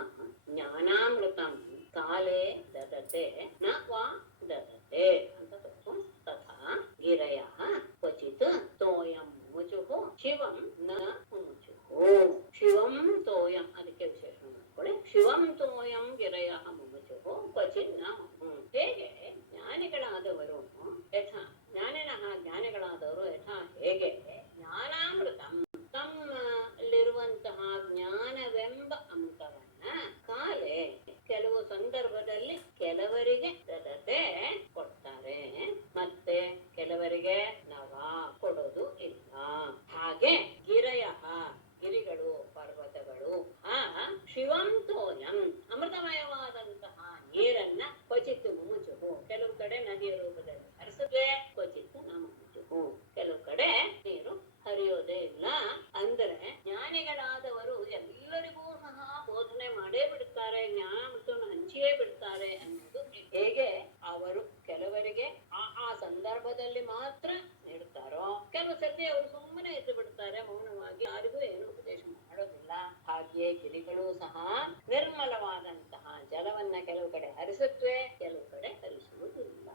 ಜ್ಞಾನಾಮೃತಂ ಕಾಲೇ ದದತೆ ನ ವಾ ದದತೆ ಅಂತ ತಪ್ಪು. ತಥಾ ಗಿರಯಃ ಕ್ವಚಿತ್ ತೋಯಂ ಮುಮುಜುಃ ಶಿವಂ ನ ಮುಮುಜುಃ. ಶಿವಂ ತೋಯಂ, ಅದಕ್ಕೆ ವಿಶೇಷ ಮಾಡ್ಕೊಳ್ಳಿ. ಶಿವಂ ತೋಯಂ ಗಿರಯಃ ಮುಮುಜುಃ ಕ್ವಚಿತ್ ನ. ಹೇಗೆ? ಜ್ಞಾನಿಗಳಾದವರು ಯಥಾ ಜ್ಞಾನಿನಃ, ಜ್ಞಾನಿಗಳಾದವರು ಯಥಾ ಹೇಗೆ ಜ್ಞಾನಾಮೃತಂ, ತಮ್ಮಲ್ಲಿರುವಂತಹ ಜ್ಞಾನವೆಂಬ ಅಮೃತವನ್ನ ಕಾಲೇ ಕೆಲವು ಸಂದರ್ಭದಲ್ಲಿ ಕೆಲವರಿಗೆ ದದತೆ ಕೊಡ್ತಾರೆ, ಮತ್ತೆ ಕೆಲವರಿಗೆ ನವ ಕೊಡೋದು ಇಲ್ಲ. ಹಾಗೆ ಗಿರಯ, ಗಿರಿಗಳು, ಪರ್ವತಗಳು ಶಿವಂ ತೋಯಂ ಅಮೃತಮಯವಾದಂತಹ ನೀರನ್ನ ಕ್ವಚಿತ್ತು ಮುಮುಜುಹು, ಕೆಲವು ಕಡೆ ನದಿಯ ರೂಪದಲ್ಲಿ ಹರಿಸುತ್ತೆ, ಕ್ವಚಿತ್ತು ನ ಮುಮುಜುಹು, ಕೆಲವು ಕಡೆ ನೀರು ಹರಿಯೋದೇ ಇಲ್ಲ. ಅಂದರೆ ಜ್ಞಾನಿಗಳಾದವರು ಎಲ್ಲರಿಗೂ ಸಹ ಬೋಧನೆ ಮಾಡೇ ಬಿಡ್ತಾರೆ, ಜ್ಞಾನಾಮೃತವನ್ನು ಹಂಚಿಯೇ ಬಿಡ್ತಾರೆ ಅನ್ನೋದು. ಹೇಗೆ ಅವರು ಕೆಲವರಿಗೆ ಆ ಸಂದರ್ಭದಲ್ಲಿ ಮಾತ್ರ ನೀಡುತ್ತಾರೋ, ಕೆಲವು ಸತಿ ಅವರು ಸುಮ್ಮನೆ ಇದ್ದು ಬಿಡ್ತಾರೆ ಮೌನವಾಗಿ, ಯಾರಿಗೂ ಏನು ಉಪದೇಶ ಮಾಡೋದಿಲ್ಲ. ಹಾಗೆಯೇ ಗಿರಿಗಳು ಸಹ ನಿರ್ಮಲವಾದಂತಹ ಜಲವನ್ನ ಕೆಲವು ಕಡೆ ಹರಿಸುತ್ತವೆ, ಕೆಲವು ಕಡೆ ಹರಿಸುವುದಿಲ್ಲ.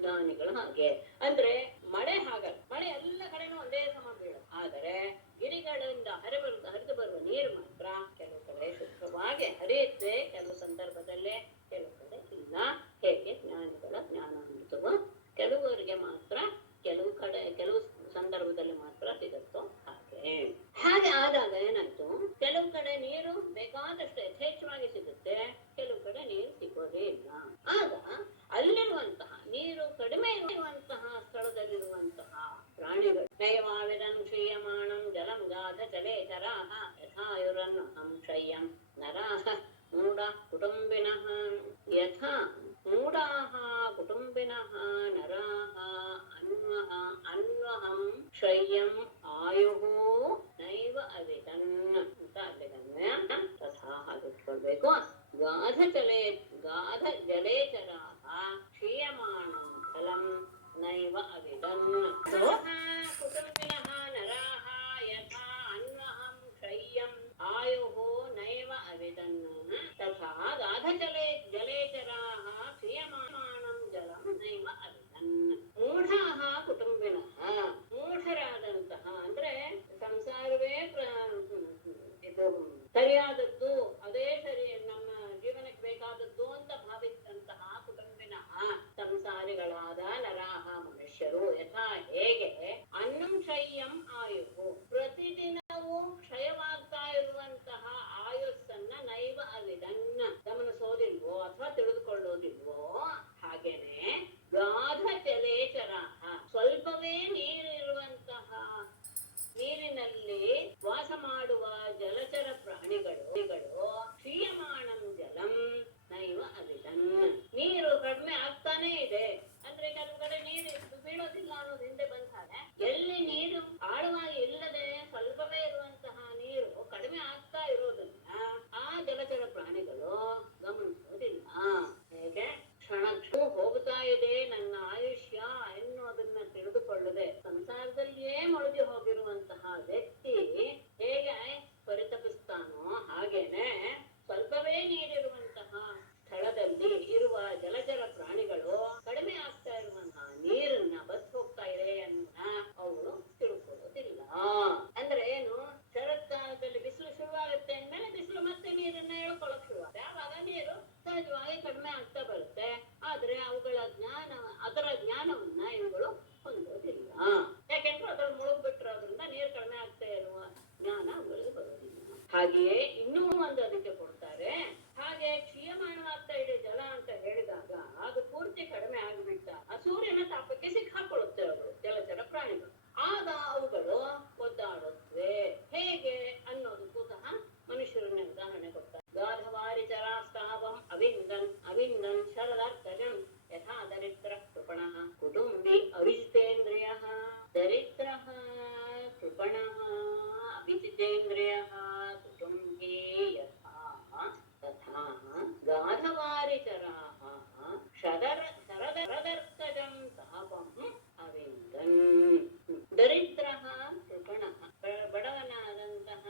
ಜ್ಞಾನಿಗಳು ಹಾಗೆ. ಅಂದ್ರೆ ಮಳೆ ಹಾಗಲ್ಲ, ಮಳೆ ಎಲ್ಲ ಕಡೆನೂ ಒಂದೇ ಸಮ ಬೀಳುತ್ತೆ. ಆದರೆ ಗಿರಿಗಳಿಂದ ಹರಿದು ಬರುವ ನೀರು ಮಾತ್ರ ಕೆಲವು ಕಡೆ ಶುದ್ಧವಾಗಿ ಹರಿಯುತ್ತೆ, ಕೆಲವು ಸಂದರ್ಭದಲ್ಲೇ, ಕೆಲವು ಕಡೆ ಇಲ್ಲ. ಹೇಗೆ? ಜ್ಞಾನಿಗಳ ಜ್ಞಾನಾಮೃತವು ಕೆಲವರಿಗೆ ಮಾತ್ರ, ಕೆಲವು ಕಡೆ ಕೆಲವು ಸಂದರ್ಭದಲ್ಲಿ ಮಾತ್ರ ಸಿಗುತ್ತೋ ಹಾಗೆ ಆದಾಗ ಏನಾಯ್ತು, ಕೆಲವು ಕಡೆ ನೀರು ಬೇಕಾದಷ್ಟು ಯಥೇಚ್ಛವಾಗಿ ಸಿಗುತ್ತೆ, ಕೆಲವು ಕಡೆ ನೀರು ಸಿಗೋದೇ ಇಲ್ಲ. ಆಗ ಅಲ್ಲಿರುವಂತಹ ನೀರು ಕಡಿಮೆ ಇರುವಂತಹ ಸ್ಥಳದಲ್ಲಿರುವಂತಹ ಪ್ರಾಣಿಗಳು ನೈವಾವಿದಂ ಕ್ಷೀಯಮಾಣಂ ಜಲಂ ಗಾಧ ಜಲೇ ಚರಾಹ ಯಥಾಯುರನ್ನಹಂ ಕ್ಷಯ್ಯಂ ನರಾಹ ಮೂಢ ಕುಟುಂಬಿನಃ. ಯಥಾ ಮೂಢಾಃ ಕುಟುಂಬಿನಃ ನರಾಃ ಅನ್ವಹಂ ಕ್ಷಯ್ಯಂ ಆಯುಃ ನೈವ ಅವಿದನ್ ಅಂತ ಅಲ್ಲಿಗನ್ವಯ. ತಥಾ ಹಾಗಿಟ್ಕೊಳ್ಬೇಕು. ಗಾಧ ಜಲೇಚರಾಃ ಕ್ಷೀಯಮಾಣಂ ಫಲಂ ನೈವ ಅವಿದನ್. ಕುಟುಂಬಿನಃ ನರಾಃ ಯಥಾ ಅನ್ವಹಂ ಕ್ಷಯ್ಯಂ ಆಯುಃ ನೈವ ಅವಿದನ್. ತಥಾ ಗಾಧ ಜಲೇಚರಾಃ ಕ್ಷೀಯಮಾಣಂ ಜಲಂ ನೈವ ಅವಿದನ್. ಮೂಢಾಃ ಕುಟುಂಬಿನಃ, ಮೂಢರಾದಂತಹ, ಅಂದ್ರೆ ಸಂಸಾರವೇ ಇದು ಸರಿಯಾದದ್ದು, ಅದೇ ಸರಿ ನಮ್ಮ ಜೀವನಕ್ಕೆ ಬೇಕಾದದ್ದು ಅಂತ ಭಾವಿಸಿದಂತಹ ಕುಟುಂಬಿನಃ ಸಂಸಾರಿಗಳಾದ ನರಾಹ ಮನುಷ್ಯರು. ಯಥಾ ಹೇಗೆ ಅನ್ನಂ ಕ್ಷಯ್ಯಂ ಆಯುಹು, ಪ್ರತಿದಿನವೂ ಕ್ಷಯವಾಗ್ತಾ ಇರುವಂತಹ ಆಯುಸ್ಸನ್ನ ನೈವ ಅವಿದನ್ನ ಗಮನಿಸೋದಿಲ್ವೋ ಅಥವಾ ತಿಳಿದುಕೊಳ್ಳೋದಿಲ್ವೋ, ಹಾಗೇನೆ ಗಾಧ ಜಲೇಚರಾಹ, ಸ್ವಲ್ಪವೇ ನೀರಿರುವಂತಹ ನೀರಿನಲ್ಲಿ ವಾಸ ಮಾಡುವ ಜಲಚರ ಪ್ರಾಣಿಗಳು ಕ್ಷೀಯಮಾಣಂ ಜಲಂ ನೈವ ಅವಿದನ್. ನೀರು ಕಡಿಮೆ ಆಗ್ತಾನೆ ಇದೆ, ಅಂದ್ರೆ ಕೆಲವು ಕಡೆ ನೀರು ಬೀಳೋದಿಲ್ಲ ಅನ್ನೋದು ಹಿಂದೆ ಬಂದಾಗ, ಎಲ್ಲಿ ನೀರು ಆಳವಾಗಿ ಇಲ್ಲದೆ ಸ್ವಲ್ಪವೇ ಇರುವಂತಹ ನೀರು ಕಡಿಮೆ ಆಗ್ತಾ ಇರೋದನ್ನ ಆ ಜಲಚರ ಪ್ರಾಣಿಗಳು ಗಮನಿಸೋದಿಲ್ಲ. ಹೇಗೆ ಕ್ಷಣ ಹೋಗ್ತಾ ಇದೆ ನನ್ನ ಆಯುಷ್ಯ ಎನ್ನುವುದನ್ನ ತಿಳಿದುಕೊಳ್ಳದೆ ಸಂಸಾರದಲ್ಲಿಯೇ ಮುಳುಗಿ ಹೋಗಿರುವಂತಹ ವ್ಯಕ್ತಿ ಹೇಗೆ ಪರಿತಪಿಸ್ತಾನೋ, ಹಾಗೇನೆ ಸ್ವಲ್ಪವೇ ನೀರಿರುವಂತಹ ಸ್ಥಳದಲ್ಲಿ ಇರುವ ಜಲಚರ ಪ್ರಾಣಿಗಳು ಕಡಿಮೆ ಆಗ್ತಾ ಇರುವಂತಹ ನೀರನ್ನ ಬಸ್ ಹೋಗ್ತಾ ಇದೆ ಅನ್ನೋದನ್ನ ಅವರು ತಿಳ್ಕೊಳ್ಳೋದಿಲ್ಲ. ಅಂದ್ರೆ ಏನು, ಶರತ್ಕಾಲದಲ್ಲಿ ಬಿಸಿಲು ಶುರುವಾಗುತ್ತೆ ಅಂದ್ಮೇಲೆ ಬಿಸಿಲು ಮತ್ತೆ ನೀರನ್ನ ಎಳ್ಕೊಳ್ಳೋಕ್ ಶುರುವಾಗುತ್ತೆ, ಆವಾಗ ನೀರು ಸಹಜವಾಗಿ ಕಡಿಮೆ ಆಗ್ತಾ ಬರುತ್ತೆ. ಆದ್ರೆ ಅವುಗಳ ಅದರ ಜ್ಞಾನವನ್ನ ಇವುಗಳು ಹೊಂದೋದಿಲ್ಲ. ಯಾಕೆಂದ್ರೆ ಅದ್ರ ಮುಳುಗ್ಬಿಟ್ಟಿರೋದ್ರಿಂದ ನೀರು ಕಡಿಮೆ ಆಗ್ತಾ ಇರುವ ಜ್ಞಾನ ಅವುಗಳಿಗೆ ಬರೋದಿಲ್ಲ. ಹಾಗೆಯೇ ಇನ್ನೂ ಒಂದು ಅದಕ್ಕೆ ಕೊಡ್ತಾರೆ, ಕ್ಷೀಯಮಾಣವಾಗ್ತಾ ಇದೆ ಜಲ ಅಂತ ಹೇಳಿದಾಗ ಅದು ಪೂರ್ತಿ ಕಡಿಮೆ ಆಗಿಬಿಟ್ಟ ಸೂರ್ಯನ ತಾಪಕ್ಕೆ ಸಿಕ್ಕಾಕೊಳ್ಳುತ್ತೆ ಅವು ಜಲಚರ ಪ್ರಾಣಿಗಳು. ಆಗ ಅವುಗಳು ಒದ್ದಾಡುತ್ತವೆ. ಹೇಗೆ ಅನ್ನೋದಕ್ಕೂ ಸಹ ಮನುಷ್ಯರನ್ನ ಉದಾಹರಣೆ ಕೊಡ್ತಾರೆ. ಗಾಧವಾರಿ ಚರಾಸ್ತಾವಂ ಅವಿಂದನ್ ಶರದಾರ್ಥಜಂ ಯಥಾ ದರಿದ್ರ ಕೃಪಣಃ ಕುಟುಂಬಿ ಅವಿಜಿತೇಂದ್ರಿಯಃ ದರಿದ್ರಃ ಕೃಪಣಃ ಅವಿಜಿತೇಂದ್ರಿಯಃ ಕುಟುಂಬಿ ಯಥಾ ತಥಾ ಗಾಧವಾರಿ ಚರಾಃ ಶರದರ್ಥಜಂ ತಾಪಂ ಅವಿಂದನ್. ದರಿದ್ರಃ ಕೃಪಣಃ ಬಡವನಾದಂತಹ,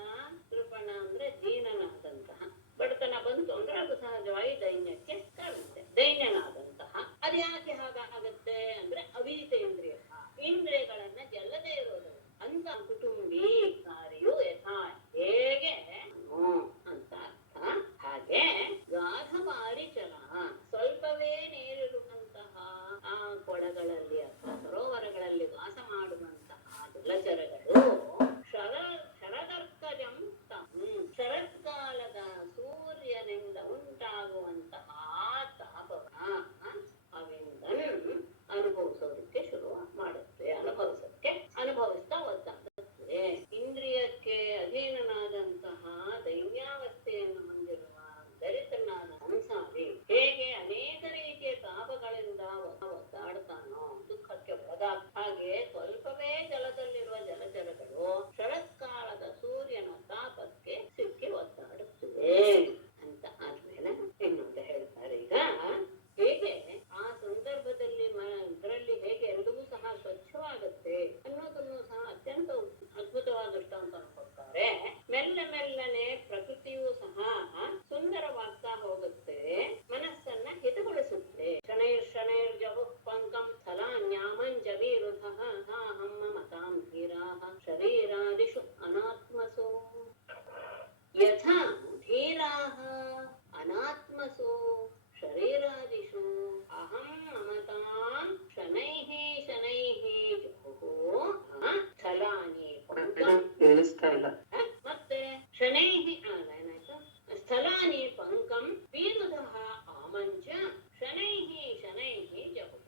ಕೃಪಣ ಅಂದ್ರೆ ದೀನನಾದಂತಹ, ಬಡತನ ಬಂತು ಅಂದ್ರೆ ಅದು ಸಹಜವಾಗಿ ದೈನ್ಯಕ್ಕೆ ಕಾರಣುತ್ತೆ. ದೈನ್ಯನಾದಂತಹ ಅದ್ಯಾಕೆ ಹಾಗಾಗತ್ತೆ ಅಂದ್ರೆ ಅವಿಜಿತ ಇಂದ್ರಿಯ, ಇಂದ್ರಿಯಗಳನ್ನ ಗೆಲ್ಲದೆ ಇರೋದು ಅಂತ ಕುಟುಂಬಿ ಕಾರ್ಯು ಯಥಾ ಹೇಗೆ ಅಂತ ಅರ್ಥ. ಹಾಗೆ ಗಾಧವಾರಿ ಚಲ ಸ್ವಲ್ಪವೇ ನೀರಿರುವಂತಹ ಆ ಕೊಳಗಳಲ್ಲಿ ಅಥವಾ ಸರೋವರಗಳಲ್ಲಿ ವಾಸ ಮಾಡುವಂತಹ ಜಲಚರಗಳು ಶರದರ್ಥಜಂ ಶರತ್ಕಾಲದ ಸೂರ್ಯನಿಂದ ಉಂಟಾಗುವಂತಹ ತಾಪವನ್ನ ಅವಿಂದನ್ ಅನುಭವಿಸೋದಕ್ಕೆ ಶುರು ಮಾಡುತ್ತೆ. ಅನುಭವಿಸ್ತಾ ಒದ್ದಾಡುತ್ತೆ. ಇಂದ್ರಿಯಕ್ಕೆ ಅಧೀನನಾದಂತಹ ದೈನ್ಯಾವಸ್ಥೆಯನ್ನು ಹೊಂದಿರುವ ದರಿದ್ರನಾದ ಸಂಸಾರಿ ಹೇಗೆ ಅನೇಕ ರೀತಿಯ ತಾಪಗಳಿಂದ ಒದ್ದಾಡ್ತಾನೋ, ದುಃಖಕ್ಕೆ ಒಳಗಾಗ, ಹಾಗೆ ಸ್ವಲ್ಪವೇ ಜಲದಲ್ಲಿರುವ ಜಲಚರಗಳು ಶರತ್ಕಾಲದ ಸೂರ್ಯನ ತಾಪಕ್ಕೆ ಸಿಕ್ಕಿ ಒದ್ದಾಡುತ್ತಿವೆ ಅಂತ ಆದ್ಮೇಲೆ ಇನ್ನೊಂದು ಹೇಳ್ತಾರೆ. ಈಗ ಹೇಗೆ ಆ ಸಂದರ್ಭದಲ್ಲಿ ಇದರಲ್ಲಿ ಹೇಗೆ ಎಲ್ಲವೂ ಸಹ ಸ್ವಚ್ಛವಾಗುತ್ತೆ ಅನ್ನೋದನ್ನು ಸಹ ಅತ್ಯಂತ ಅದ್ಭುತವಾದ ದೃಷ್ಟಾಂತ ಕೊಡ್ತಾರೆ. ಮೆಲ್ಲನೆ ಪ್ರಕೃತಿಯೂ ಸಹ ಸುಂದರವಾಗ್ತಾ ಹೋಗುತ್ತೆ, ಮನಸ್ಸನ್ನ ಹಿತಗೊಳಿಸುತ್ತೆ. ಶನೈರ್ ಜಹು ಪಂಕಂ ಫಲಾನ್ಯಾಮಂಜವೀರುಧಃ ಹಮ್ಮ ಮತಾಂ ಧೀರಾಃ ಶರೀರಾದಿಷು ಅನಾತ್ಮಸೋ ಯಥಾ ಧೀರಾಃ ಅನಾತ್ಮಸೋ ಶರೀರಾದಿಷು ಅಹಂ ಮಮತಾಂ ಶನೈಃ ಜಹುಃ ಸ್ಥಲಾನಿ ಪಂಕಂ ಮತ್ತೆ ಶನೈಃ ಏನಾಯ್ತು ಸ್ಥಲಾನಿ ಪಂಕಂ ವೀರುಧಃ ಆಮಂಚ ಶನೈಃ ಜಹುಃ.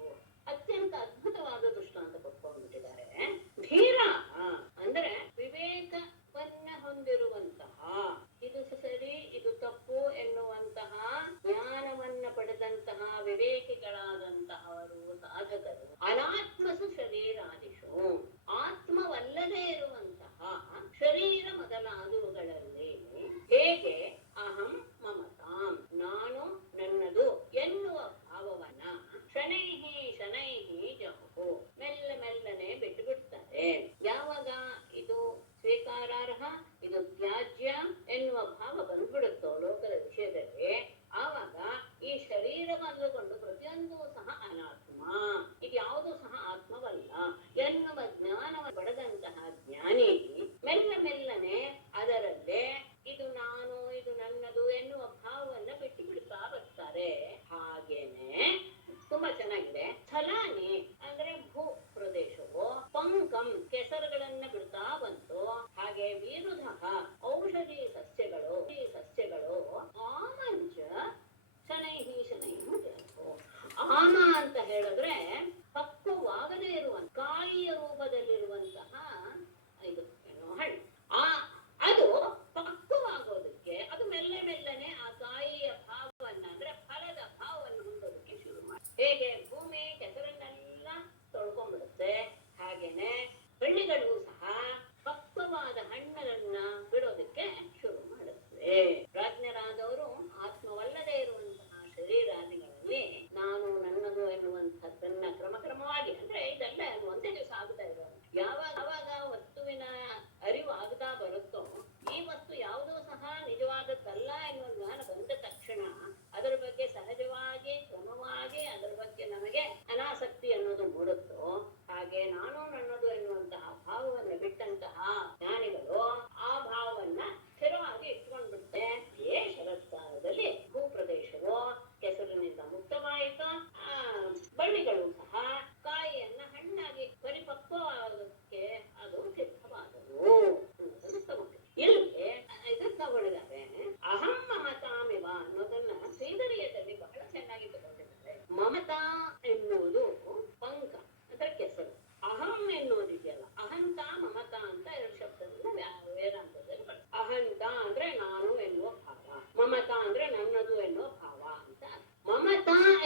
ಅತ್ಯಂತ ಅದ್ಭುತವಾದ ದೃಷ್ಟಾಂತ ಕೊಟ್ಕೊಂಡ್ಬಿಟ್ಟಿದ್ದಾರೆ. ಧೀರ ಅಂದ್ರೆ ವಿವೇಕವನ್ನ ಹೊಂದಿರುವಂತಹ, ಇದು ಸರಿ ಇದು ತಪ್ಪು ಎನ್ನುವಂತಹ ಜ್ಞಾನವನ್ನ ಪಡೆದಂತಹ ವಿವೇಕಿಗಳಾದಂತಹವರು ಸಾಧಕರು. ಅನಾತ್ಮಸು ಶರೀರಾದಿಷು ಆತ್ಮವಲ್ಲದೆ ಇರುವಂತಹ ಶರೀರ ಮೊದಲಾದವುಗಳಲ್ಲಿ ಹೇಗೆ ಅಹಂ ಮಮತಾಂ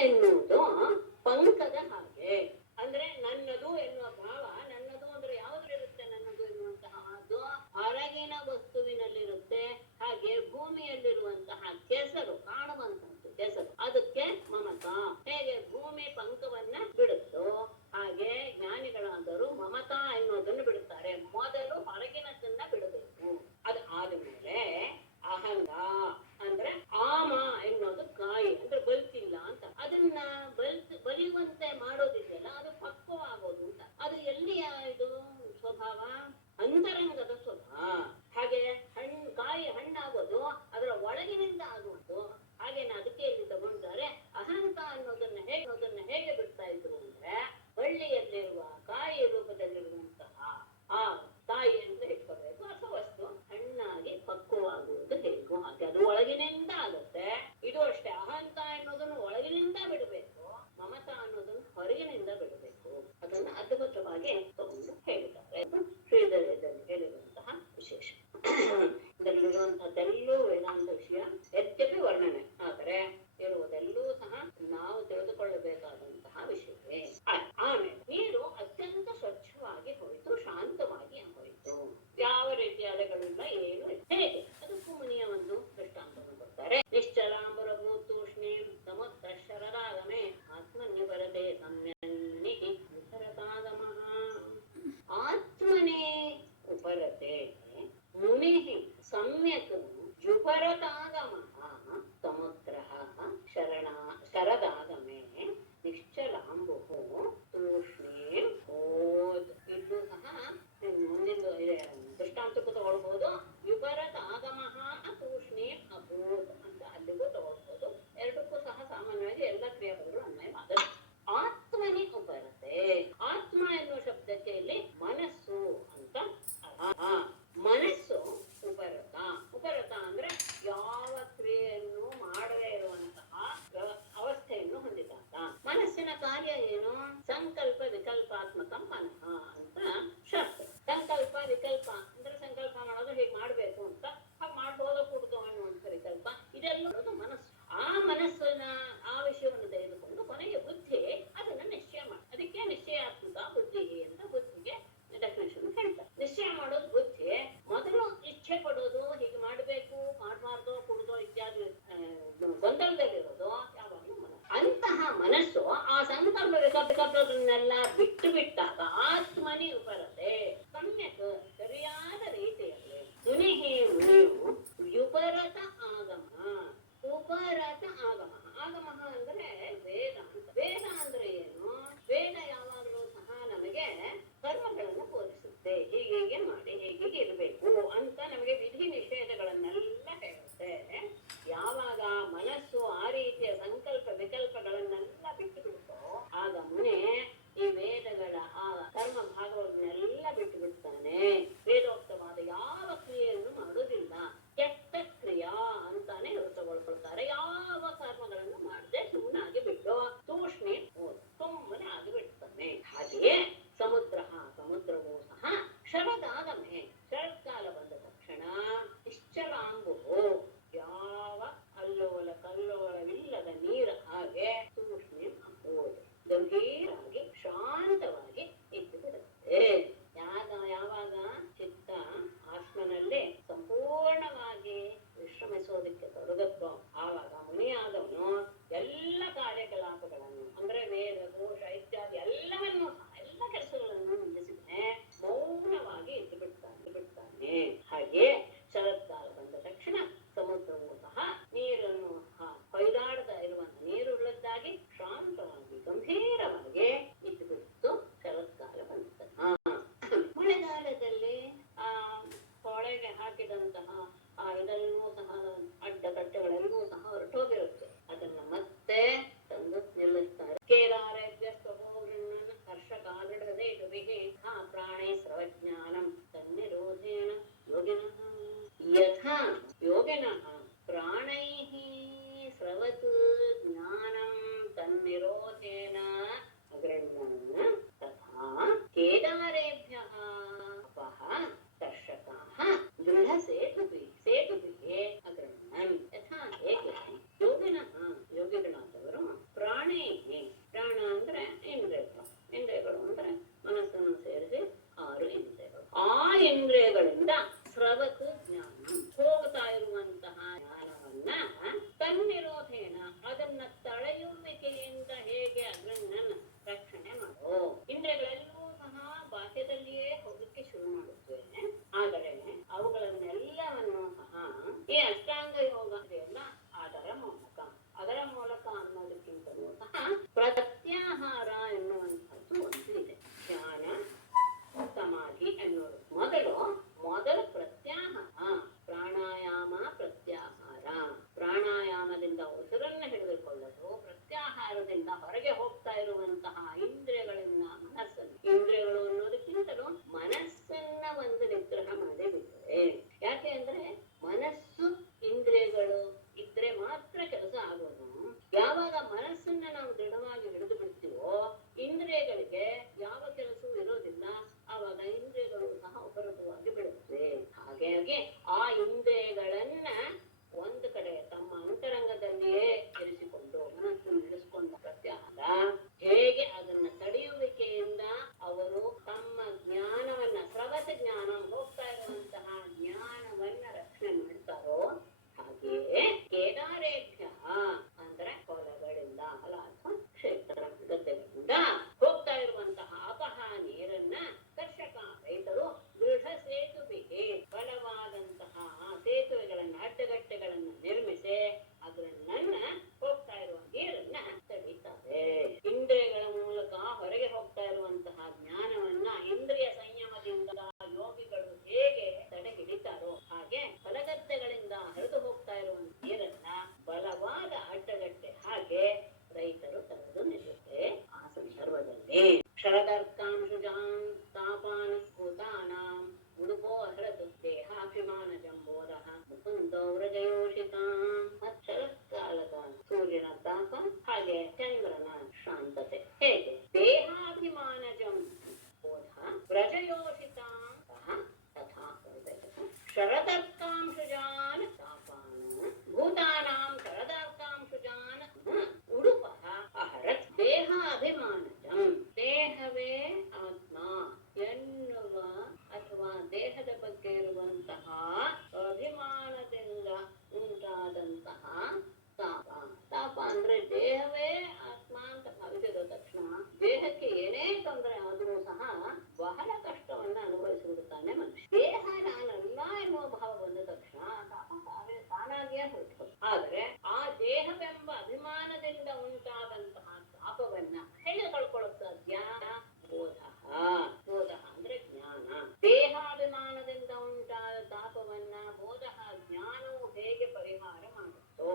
ಎನ್ನುವುದು ಪಂಕದ ಹಾಗೆ. ಅಂದ್ರೆ ನನ್ನದು ಎನ್ನುವ ಭಾವ, ನನ್ನದು ಅಂದ್ರೆ ಯಾವುದ್ರಿರುತ್ತೆ? ನನ್ನದು ಎನ್ನುವಂತಹ ಅದು ಹೊರಗಿನ ವಸ್ತುವಿನಲ್ಲಿರುತ್ತೆ. ಹಾಗೆ ಭೂಮಿಯಲ್ಲಿರುವಂತಹ ಕೆಸರು, ಕಾಣುವಂತಹದ್ದು ಕೆಸರು, ಅದಕ್ಕೆ ಮಮತಾ. ಹೇಗೆ ಭೂಮಿ ಪಂಕವನ್ನ ಬಿಡುತ್ತೋ ಹಾಗೆ ಜ್ಞಾನಿಗಳಾದರೂ ಮಮತಾ ಎನ್ನುವುದನ್ನು ಬಿಡುತ್ತಾರೆ. ಮೊದಲು ಹೊರಗಿನದನ್ನ ಬಿಡಬೇಕು. ಅದು ಆದ್ಮೇಲೆ ಅಹಂಗ ಅಂದ್ರೆ ಆಮ ಎನ್ನುವುದು ಕಾಯಿ ಅಂದ್ರೆ ಬಲ್ತಿಲ್ಲ ಅಂತ. ಅದನ್ನ ಬಲಿಯುವಂತೆ ಮಾಡೋದಿದೆಯಲ್ಲ, ಅದು ಪಕ್ವವಾಗೋದು ಅಂತ. ಅದು ಎಲ್ಲಿಯ ಇದು ಸ್ವಭಾವ? ಅಂತರಂಗದ ಸ್ವಭಾವ. ಹಾಗೆ ಕಾಯಿ ಹಣ್ಣಾಗೋದು ಅದರ ಒಳಗಿನಿಂದ ಆಗುವುದು. ಹಾಗೇನೆ ಅದಕ್ಕೆ ಇಲ್ಲಿ ತಗೊಂಡ್ರೆ ಅಹಂತ ಅನ್ನೋದನ್ನ ಹೇಗೆ ಬಿಡ್ತಾ ಇದ್ರು ಅಂದ್ರೆ, ಬಳ್ಳಿಯಲ್ಲಿರುವ ಕಾಯಿ ರೂಪದಲ್ಲಿರುವಂತಹ ಆ ಕಾಯಿ ಅಂತ ಇಟ್ಕೋಬೇಕು. ಅಥವಾ ವಸ್ತು ಹಣ್ಣಾಗಿ ಪಕ್ವವಾಗುವುದು ಹೇಗೂ ಹಾಗೆ ಅದು ಒಳಗಿನಿಂದ ಆಗುತ್ತೆ. ಇದು ಅಷ್ಟೇ, ಅಹಂತ ಅನ್ನೋದನ್ನು ಒಳಗಿನಿಂದ ಬಿಡಬೇಕು, ಮಮತಾ ಅನ್ನೋದನ್ನು ಹೊರಗಿನಿಂದ ಬಿಡಬೇಕು. ಅದನ್ನು ಅದ್ಭುತವಾಗಿ ತಗೊಂಡು ಹೇಳಿದ್ದಾರೆ. ಶ್ರೀಧರ್ಯದಲ್ಲಿ ಹೇಳಿರುವಂತಹ ವಿಶೇಷ. ಇದರಲ್ಲಿರುವಂತಹದ್ದೆಲ್ಲೂ ವೇದಾಂತ ವಿಷಯ, ಯದ್ಯಪಿ ವರ್ಣನೆ, ಆದರೆ ಇರುವುದೆಲ್ಲೂ ಸಹ ನಾವು ತಿಳಿದುಕೊಳ್ಳಬೇಕಾದಂತಹ ವಿಷಯವೇ. ಆಮೇಲೆ ನೀರು ಅತ್ಯಂತ ಸ್ವಚ್ಛವಾಗಿ ಹೋಯಿತು, ಶಾಂತವಾಗಿ ಹೋಯಿತು, ಯಾವ ರೀತಿಯ ಅಲೆಗಳಿಲ್ಲ, ಏನು ಇಲ್ಲ. ಹೇಗೆ? ಅದಕ್ಕೂ ಮುನಿಯ ಒಂದು ದೃಷ್ಟಾಂತವನ್ನು ಕೊಡ್ತಾರೆ. ನಿಶ್ಚಲಾಂಬರಭೂ ತೂಷ್ಣೀಂ ಸಮುದ್ರ ಶರರಾಗಮೆ ಆತ್ಮನ್ಯ ಬರದೆ ಸಮ್ಯನ್ನಿ ವಿಪರತಾಗಮಃ. ಆತ್ಮನೇ ಉಪರತೆ ಮುನಿ ಸಮ್ಯಕ್ ಜುಪರತಾಗಮಃ ಸಮುದ್ರಃ ಶರದಾಗಮೆ ನಿಶ್ಚಲಾಂಬುಃ ತೂಷ್ಣೀಂ ಓದ್. ಇದು ಸಹ ಮುಂದಿನ ದೃಷ್ಟಾಂತಕ್ಕೂ ತಗೊಳ್ಬಹುದು. ವಿಪರತಾಗಮಃ ತೂಷ್ಣೀಂ ಅಭೂತ್ ಅಂತ ಅಲ್ಲಿಗೂ ತಗೊಳ್ಬಹುದು. ಎರಡಕ್ಕೂ ಸಹ ಸಾಮಾನ್ಯವಾಗಿ ಎಲ್ಲ ಕ್ರಿಯಾಪದಗಳು ಅನ್ವಯ ಮಾಡಬಹುದು. ಆತ್ಮನಿ ಉಪರತೆ. ಆತ್ಮ ಎನ್ನುವ ಶಬ್ದಕ್ಕೆ ಇಲ್ಲಿ ಮನಸ್ಸು ಅಂತ ಮನಸ್ಸು ಉಪರತ. ಉಪರತ ಅಂದ್ರೆ ಯಾವ ಕ್ರಿಯೆಯನ್ನು ಮಾಡದೇ ಇರುವಂತಹ ಅವಸ್ಥೆಯನ್ನು ಹೊಂದಿದಂತ. ಮನಸ್ಸಿನ ಕಾರ್ಯ ಏನು? ಸಂಕಲ್ಪ ವಿಕಲ್ಪಾತ್ಮಕ ಮನಃ ಅಂತ ಶಾಸ್ತ್ರ. ಸಂಕಲ್ಪ ವಿಕಲ್ಪ ಅಂದ್ರೆ ಸಂಕಲ್ಪ ಮಾಡೋದು ಹೀಗೆ ಮಾಡ್ಬೇಕು ಅಂತ, ಹಾಗೆ ಮಾಡ್ಬೋದೋ ಕೂಡುದೋ ಅನ್ನುವಂಥ ವಿಕಲ್ಪ, ಇದೆಲ್ಲ ಮನಸ್ಸು. ಆ ಮನಸ್ಸನ್ನ ಆ ವಿಷಯವನ್ನು ತೆಗೆದುಕೊಂಡು ಕೊನೆಗೆ ಬುದ್ಧಿ ಅದನ್ನ ನಿಶ್ಚಯ ಮಾಡಿ. ಅದಕ್ಕೆ ನಿಶ್ಚಯಾತ್ಮಕ ಬುದ್ಧಿ ಅಂತ ಬುದ್ಧಿಗೆ ಡೆಫಿನೇಷನ್ ಹೇಳ್ತಾರೆ. ನಿಶ್ಚಯ ಮಾಡೋದು ಬುದ್ಧಿ. ಮೊದಲು ಇಚ್ಛೆ ಪಡೋದು, ಹೀಗೆ ಮಾಡ್ಬೇಕು ಮಾಡ್ಬಾರ್ದು ಕುಡ್ದೋ ಇತ್ಯಾದಿ ಗೊಂದಲದಲ್ಲಿರೋದು ಯಾವಾಗಲೂ ಮನಸ್ಸು. ಅಂತಹ ಮನಸ್ಸು ಆ ಸಂಕಲ್ಪ ವಿಕಲ್ಪಗಳನ್ನೆಲ್ಲ ಬಿಟ್ಟು ಬಿಟ್ಟಾಗ ಆತ್ಮನಿ ಉಪರತೆ ಸಮ್ಯಕ್ ಸರಿಯಾದ ರೀತಿಯಲ್ಲಿ ಮುನಿಹಿ ಮುನಿಯು ಯುಪರತ ಆಗಮ. ಉಪರತ ಆಗಮ. ಆಗಮ ಅಂದ್ರೆ ವೇದ ಅಂತ. ವೇದ ಅಂದ್ರೆ ಏನು? ವೇದ ಯಾವಾಗಲೂ ಸಹ ನಮಗೆ ಕರ್ಮಗಳನ್ನು ಬೋಧಿಸುತ್ತೆ. ಹೀಗೆ ಮಾಡಿ ಹೀಗೆ ಇರಬೇಕು ಅಂತ ನಮಗೆ ವಿಧಿ ನಿಷೇಧಗಳನ್ನೆಲ್ಲ ಹೇಳುತ್ತೆ. ಯಾವಾಗ ಮನಸ್ಸು ಆ ರೀತಿಯ ಸಂಕಲ್ಪ ವಿಕಲ್ಪಗಳನ್ನೆಲ್ಲ ಬಿಟ್ಟು ಬಿಡುತ್ತೋ ಆಗ ಮುನೆ ಈ ವೇದ ಅಂತಹ ತಾಪ. ತಾಪ ಅಂದ್ರೆ ದೇಹವೇ ಆತ್ಮ ಅಂತ ಭಾವಿಸಿದ ತಕ್ಷಣ ದೇಹಕ್ಕೆ ಏನೇ ತೊಂದರೆ ಆದರೂ ಸಹ ಬಹಳ ಕಷ್ಟವನ್ನ ಅನುಭವಿಸಿಬಿಡುತ್ತಾನೆ ಮನುಷ್ಯ. ದೇಹ ನಾನಲ್ಲ ಎನ್ನುವ ಭಾವ ಬಂದ ತಕ್ಷಣ ತಾಪ ತಾನಾಗಿಯೇ ಹೊರಟು. ಆದ್ರೆ ಆ ದೇಹವೆಂಬ ಅಭಿಮಾನದಿಂದ ಉಂಟಾದಂತಹ ತಾಪವನ್ನ ಹೇಗೆ ಕಳ್ಕೊಳ್ಳುತ್ತ? ಜ್ಞಾನ ಬೋಧ. ಬೋಧ ಅಂದ್ರೆ ಜ್ಞಾನ. ದೇಹಾಭಿಮಾನದಿಂದ ಉಂಟಾದ ತಾಪವನ್ನ ಬೋಧ ಜ್ಞಾನವು ಹೇಗೆ ಪರಿಹಾರ ಮಾಡುತ್ತೋ.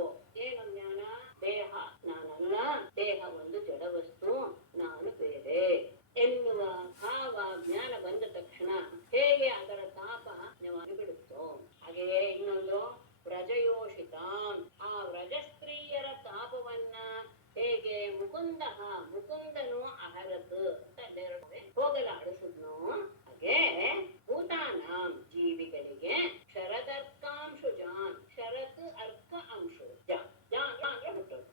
ಏನು ಜ್ಞಾನ? ದೇಹ ನಾನಲ್ಲ, ದೇಹ ಒಂದು ಜಡವಸ್ತು, ನಾನು ಬೇರೆ ಎನ್ನುವ ಭಾವ ಜ್ಞಾನ ಬಂದ ತಕ್ಷಣ ಹೇಗೆ ಅದರ ತಾಪ ನಿವಾರಿ ಬಿಡುತ್ತೋ. ಹಾಗೆಯೇ ಇನ್ನೊಂದು ವ್ರಜಯೋಷಿತ. ಆ ವ್ರಜಸ್ತ್ರೀಯರ ತಾಪವನ್ನ ಹೇಗೆ ಮುಕುಂದನು ಅಹರತ್ ಅಂತ ಹೋಗಲಾಡಿಸಿದ್ನೋ ಹಾಗೆ ಭೂತಾನಾಂ ಜೀವಿಗಳಿಗೆ ಶರದರ್ಕಾಂಶು ಜಾನ್. ಶರತ್ ಅರ್ಕ ಅಂಶು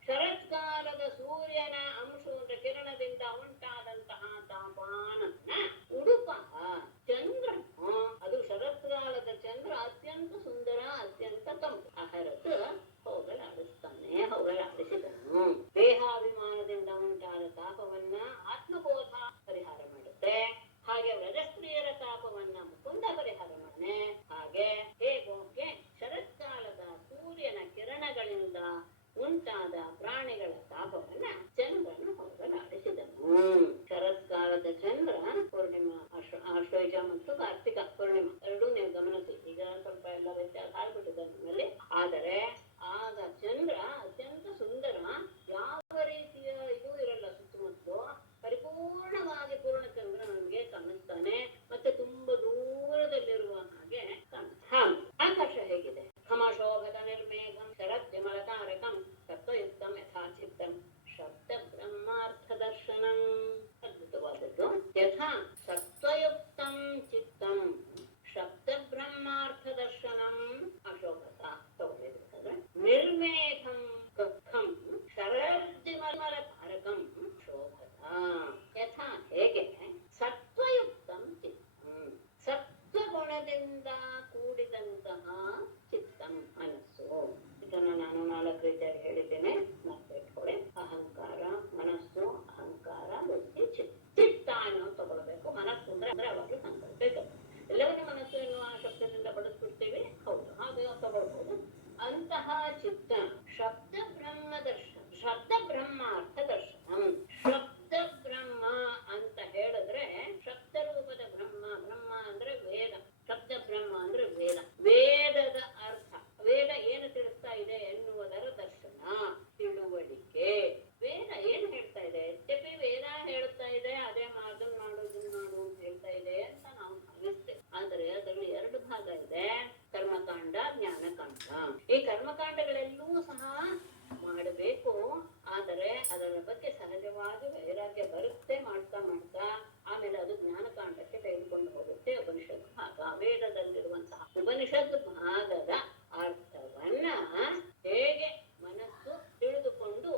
ಶರತ್ಕಾಲದ ಸೂರ್ಯನ ಅಂಶದ ಕಿರಣದಿಂದ ಉಂಟಾದಂತಹ ತಾಪಾನನ್ನ ಉಡುಪ ಚಂದ್ರ. ಅದು ಶರತ್ಕಾಲದ ಚಂದ್ರ ಅತ್ಯಂತ ಸುಂದರ, ಅತ್ಯಂತ ತಂಪು. ಅಹರತ್ ಹೋಗಲಾಡಿಸಿದನು. ದೇಹಾಭಿಮಾನದಿಂದ ಉಂಟಾದ ತಾಪವನ್ನ ಆತ್ಮಬೋಧ ಪರಿಹಾರ ಮಾಡುತ್ತೆ. ಹಾಗೆ ವ್ರಜಸ್ತ್ರೀಯರ ತಾಪವನ್ನ ಮುಕುಂದ ಪರಿಹಾರ ಮಾಡನೆ. ಹಾಗೆ ಹೇಗೋಕೆ ಶರತ್ಕಾಲದ ಸೂರ್ಯನ ಕಿರಣಗಳಿಂದ ಉಂಟಾದ ಪ್ರಾಣಿಗಳ ತಾಪವನ್ನ ಚಂದ್ರನು ಹೋಗಲಾಡಿಸಿದನು. ಶರತ್ಕಾಲದ ಚಂದ್ರ ಪೂರ್ಣಿಮಾ, ಆಶ್ವಯುಜ ಮತ್ತು ಕಾರ್ತಿಕ ಪೂರ್ಣಿಮಾ ಎರಡೂ ನೀವು ಗಮನಿಸಿ. ಈಗ ಸ್ವಲ್ಪ ಎಲ್ಲ ವ್ಯತ್ಯಾಸ ಆಗ್ಬಿಟ್ಟಿದೆ ನಮ್ಮಲ್ಲಿ. ಆದರೆ ಆಗ ಚಂದ್ರ ಅತ್ಯಂತ ಸುಂದರ, ಯಾವ ರೀತಿಯ ಇದು ಇರಲ್ಲ, ಸುತ್ತಮುತ್ತಲು ಪರಿಪೂರ್ಣವಾಗಿ ಪೂರ್ಣಚಂದ್ರ ನಮಗೆ ಕಾಣಿಸ್ತಾನೆ. ಮತ್ತೆ ತುಂಬಾ ದೂರದಲ್ಲಿರುವ ಹಾಗೆ ಕಾಣಿಸ್ತಾನೆ. ಆಕಾಶ ಹೇಗಿದೆ? ಹಮಶೋಭತ ನಿರ್ಮೇಘಂ ಶರದ್ ವಿಮಲತಾರಕಂ ತತ್ವಯುಕ್ತಂ ಯಥಾಚಿತ್ತಂ ಶಬ್ದ ಬ್ರಹ್ಮಾರ್ಥ ದರ್ಶನಂ. ಅದ್ಭುತವಾದದ್ದು. ಯಥಾ ಸತ್ವಯುಕ್ತಂ ಚಿತ್ತಂ ಶಬ್ದ ಬ್ರಹ್ಮಾರ್ಥ ದರ್ಶನಂ ಅಶೋಭತ. ತಗೊಳ್ಳಿದ್ರೆ ನಿರ್ಮೇಘಂ ಕಕ್ಕಂ ಶರದ್ವಿಮಲ ತಾರಕಂ ಶೋಭತ. ಯಥಾ ಹೇಗೆ ಸತ್ವಯುಕ್ತಂ ಚಿತ್ತಂ, ಸತ್ವಗುಣದಿಂದ ಕೂಡಿದಂತಹ ಚಿತ್ತಂ ಮನಸ್ಸು. ಇದನ್ನು ನಾನು 4 ರೀತಿಯಾಗಿ ಹೇಳಿದ್ದೇನೆ, ನೆನಪಿಟ್ಕೊಳ್ಳಿ. ಅಹಂಕಾರ, ಮನಸ್ಸು, ಅಹಂಕಾರ, ಬುದ್ಧಿ, ಚಿತ್ತ ಅನ್ನೋದು ತಗೊಳ್ಬೇಕು. ಮನಸ್ಸು ಅಂದ್ರೆ ಅವಾಗಲೂ ಸಂಕಲ್ಪ. ಎಲ್ಲವನ್ನೂ ಮನಸ್ಸು ಎನ್ನುವ ಶಬ್ದದಿಂದ ಬಳಸ್ಬಿಡ್ತೀವಿ, ಹೌದು, ಹಾಗೆ ತಗೊಳ್ಬಹುದು. ಅಂತಹ ಚಿತ್ತ ಶಬ್ದ ಬ್ರಹ್ಮ ದರ್ಶನ, ಶಬ್ದ ಬ್ರಹ್ಮಾರ್ಥ ದರ್ಶನ. ಶಬ್ದ ಬ್ರಹ್ಮ ಅಂತ ಹೇಳಿದ್ರೆ ಶಬ್ದ ರೂಪದ ಬ್ರಹ್ಮ. ಬ್ರಹ್ಮ ಅಂದ್ರೆ ವೇದ, ಶಬ್ದ ಬ್ರಹ್ಮ ಅಂದ್ರೆ ವೇದ. ವೇದದ ಅರ್ಥ, ವೇದ ಏನು ತಿಳಿಸ್ತಾ ಇದೆ ಎನ್ನುವುದರ ದರ್ಶನ, ತಿಳುವಳಿಕೆ. ವೇದ ಏನು ಹೇಳ್ತಾ ಇದೆ? ಯದ್ಯಪಿ ವೇದ ಹೇಳ್ತಾ ಇದೆ ಅದೇ ಅದನ್ನ ಮಾಡು ಇದನ್ನ ಮಾಡು ಅಂತ ಹೇಳ್ತಾ ಇದೆ ಅಂತ ನಾವು ಭಾವಿಸ್ತೇವೆ. ಆದರೆ ಅದರಲ್ಲಿ 2 ಭಾಗ ಇದೆ, ಕರ್ಮಕಾಂಡ, ಜ್ಞಾನಕಾಂಡ. ಈ ಕರ್ಮಕಾಂಡಗಳೆಲ್ಲೂ ಸಹ ಮಾಡಬೇಕು. ಆದರೆ ಅದರ ಬಗ್ಗೆ ಸಹಜವಾಗಿ ವೈರಾಗ್ಯ ಬರುತ್ತೆ. ಮಾಡ್ತಾ ಮಾಡ್ತಾ ಆಮೇಲೆ ಅದು ಜ್ಞಾನಕಾಂಡಕ್ಕೆ ತೆಗೆದುಕೊಂಡು ಹೋಗುತ್ತೆ. ಉಪನಿಷತ್ ಭಾಗ, ವೇದದಲ್ಲಿರುವಂತಹ ಉಪನಿಷತ್ ಭಾಗದ ಅರ್ಥವನ್ನ ಹೇಗೆ ಮನಸ್ಸು ತಿಳಿದುಕೊಂಡು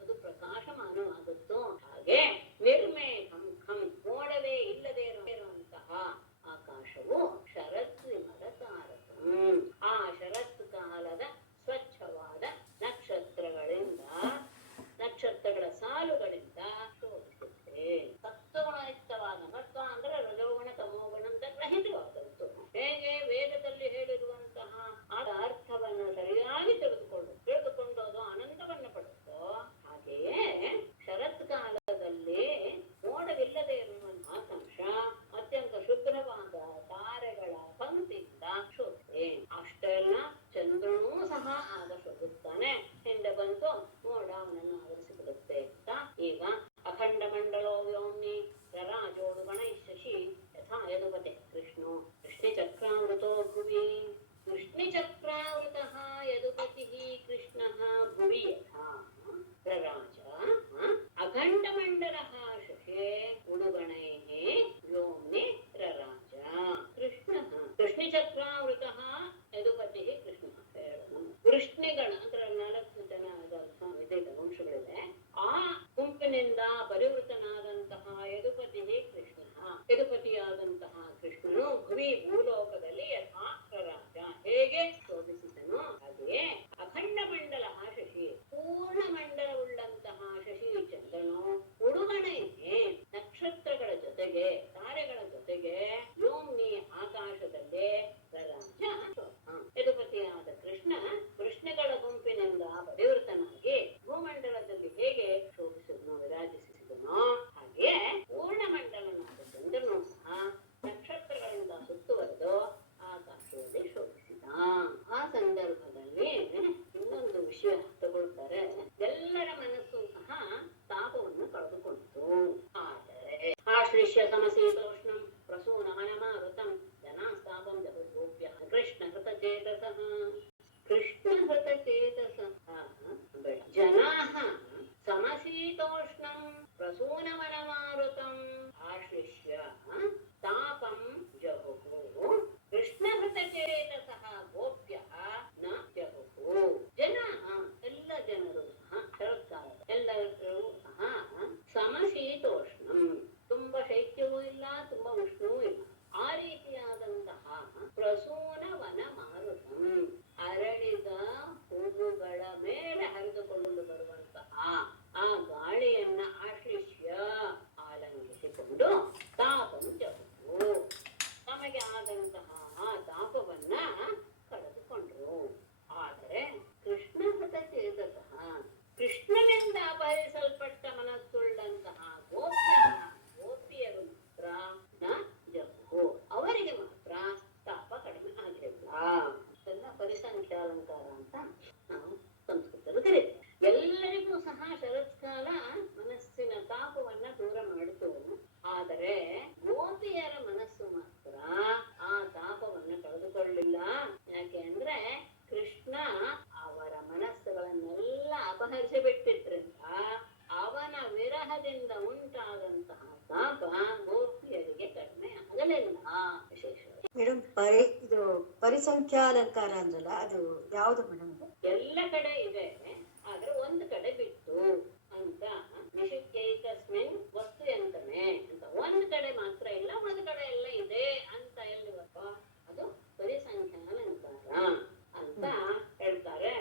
ಅದು ಪ್ರಕಾಶಮಾನವಾಗುತ್ತೋ ಹಾಗೆ ನಿರ್ಮೇಘಂ ಖಂ, ಮೋಡವೇ ಇಲ್ಲದೆ ಇರುವಂತಹ ಆಕಾಶವು ಶರತ್ ವಿಮಲ ತಾರಕಂ. ಆ ಶರತ್ ಕಾಲದ ಸ್ವಚ್ಛವಾದ ನಕ್ಷತ್ರಗಳಿಂದ, ನಕ್ಷತ್ರಗಳ ಸಾಲುಗಳಿಂದ ಶೋಭಿಸುತ್ತೆ. ಸತ್ವಗುಣಯುಕ್ತವಾದ, ಸತ್ವ ಅಂದ್ರೆ ರಜೋಗುಣ ತಮೋಗುಣದ ರಹಿತವಾದದ್ದು. ಹೇಗೆ ವೇದದಲ್ಲಿ ಹೇಳಿರುವಂತಹ ಆ ಅರ್ಥವನ್ನು ಸರಿಯಾಗಿ ತಿಳಿದುಕೊಂಡು ಅದು ಆನಂದವನ್ನು ಪಡುತ್ತೋ ಹಾಗೆಯೇ ಶರತ್ ಕಾಲದಲ್ಲಿ ಮೋಡವಿಲ್ಲದೆ ಇರುವಂತಹ ಆಕಾಶ ಅತ್ಯಂತ ಶುಭ್ರವಾದ ತಾರೆಗಳ ಪಂಕ್ತಿಯಿಂದ ಶೋಭೆ. ಅಷ್ಟೆಲ್ಲ ಚಂದ್ರನೂ ಸಹ ಆಗ ಶೋಭಿಸ್ತಾನೆ. ಹಿಂದೆ ಬಂತು ಮೋಡ ಅವನನ್ನು ಆವರಿಸಿಬಿಡುತ್ತೆ ಅಂತ. ಈಗ ಅಖಂಡ ಮಂಡಲೋ ವ್ಯೋಮ್ನಿ ರರಾಜೋಡು ಗಣೈ ಶಶಿ ಯಥಾ ಯದುಪತೆ ಕೃಷ್ಣೋ ಕೃಷ್ಣಚಕ್ರಾವೃತೋ ಭುವಿ. ಕೃಷ್ಣಚಕ್ರಾವೃತಃ ಯದುಪತಿಃ ಕೃಷ್ಣಃ ಭುವಿ ಯಥಾ ರರಾಜ ಅಖಂಡ ಮಂಡಲಃ ಶಶೇ ಉಡುಗಣೈಃ ವ್ಯೋಮ್ನಿ ರರಾಜ. ಕೃಷ್ಣಃ ಕೃಷ್ಣಚಕ್ರಾವೃತಃ ಯದುಪತಿಃ ಕೃಷ್ಣಃ. ವೃಷ್ಣಿಗಳ ಅಂದ್ರೆ 4 ಜನ ವಂಶಗಳಿದೆ. ಆ ಗುಂಪಿನಿಂದ ಪರಿವೃತನಾದಂತಹ ಯದುಪತಿ ಕೃಷ್ಣ, ಯದುಪತಿಯಾದಂತಹ ಕೃಷ್ಣನು ಭುವಿ ಭೂಲೋಕದಲ್ಲಿ ಯಥಾ ರಾಜ ಹೇಗೆ ಶೋಭಿಸಿದನೋ ಹಾಗೆಯೇ ಅಖಂಡ ಶರತ್ಕಾಲ ಮನಸ್ಸಿನ ತಾಪವನ್ನ ದೂರ ಮಾಡಿತು. ಆದರೆ ಗೋಪಿಯರ ಮನಸ್ಸು ಮಾತ್ರ ಆ ತಾಪವನ್ನ ಕಳೆದುಕೊಳ್ಳಿಲ್ಲ. ಯಾಕೆ ಅಂದ್ರೆ ಕೃಷ್ಣ ಅವರ ಮನಸ್ಸುಗಳನ್ನೆಲ್ಲ ಅಪಹರಿಸಿ ಬಿಟ್ಟಿದ್ರಿಂದ ಅವನ ವಿರಹದಿಂದ ಉಂಟಾದಂತಹ ತಾಪ ಗೋಪಿಯರಿಗೆ ಕಡಿಮೆ ಆಗಲಿಲ್ಲ. ವಿಶೇಷ ಮೇಡಮ್, ಇದು ಪರಿಸಂಖ್ಯಾ ಅಲಂಕಾರ ಅಂದ್ರಲ್ಲ, ಅದು ಯಾವ್ದು ಮೇಡಮ್? ಎಲ್ಲ ಕಡೆ ಇದೆ, ಆದ್ರೆ ಒಂದು ಕಡೆ ಬಿಟ್ಟು ಅಂತ. ನಿಷಿದ್ಧೈಕಸ್ಮಿನ್ ವಸ್ತು ಎಂತನೆ ಅಂತ ಒಂದ್ ಕಡೆ ಮಾತ್ರ ಇಲ್ಲ, ಒಂದ್ ಕಡೆ ಎಲ್ಲ ಇದೆ ಅಂತ ಎಲ್ಲಿ ಬರ್ತೋ ಅದು ಪರಿಸಂಖ್ಯಾ ಅಲಂಕಾರ ಅಂತ ಹೇಳ್ತಾರೆ.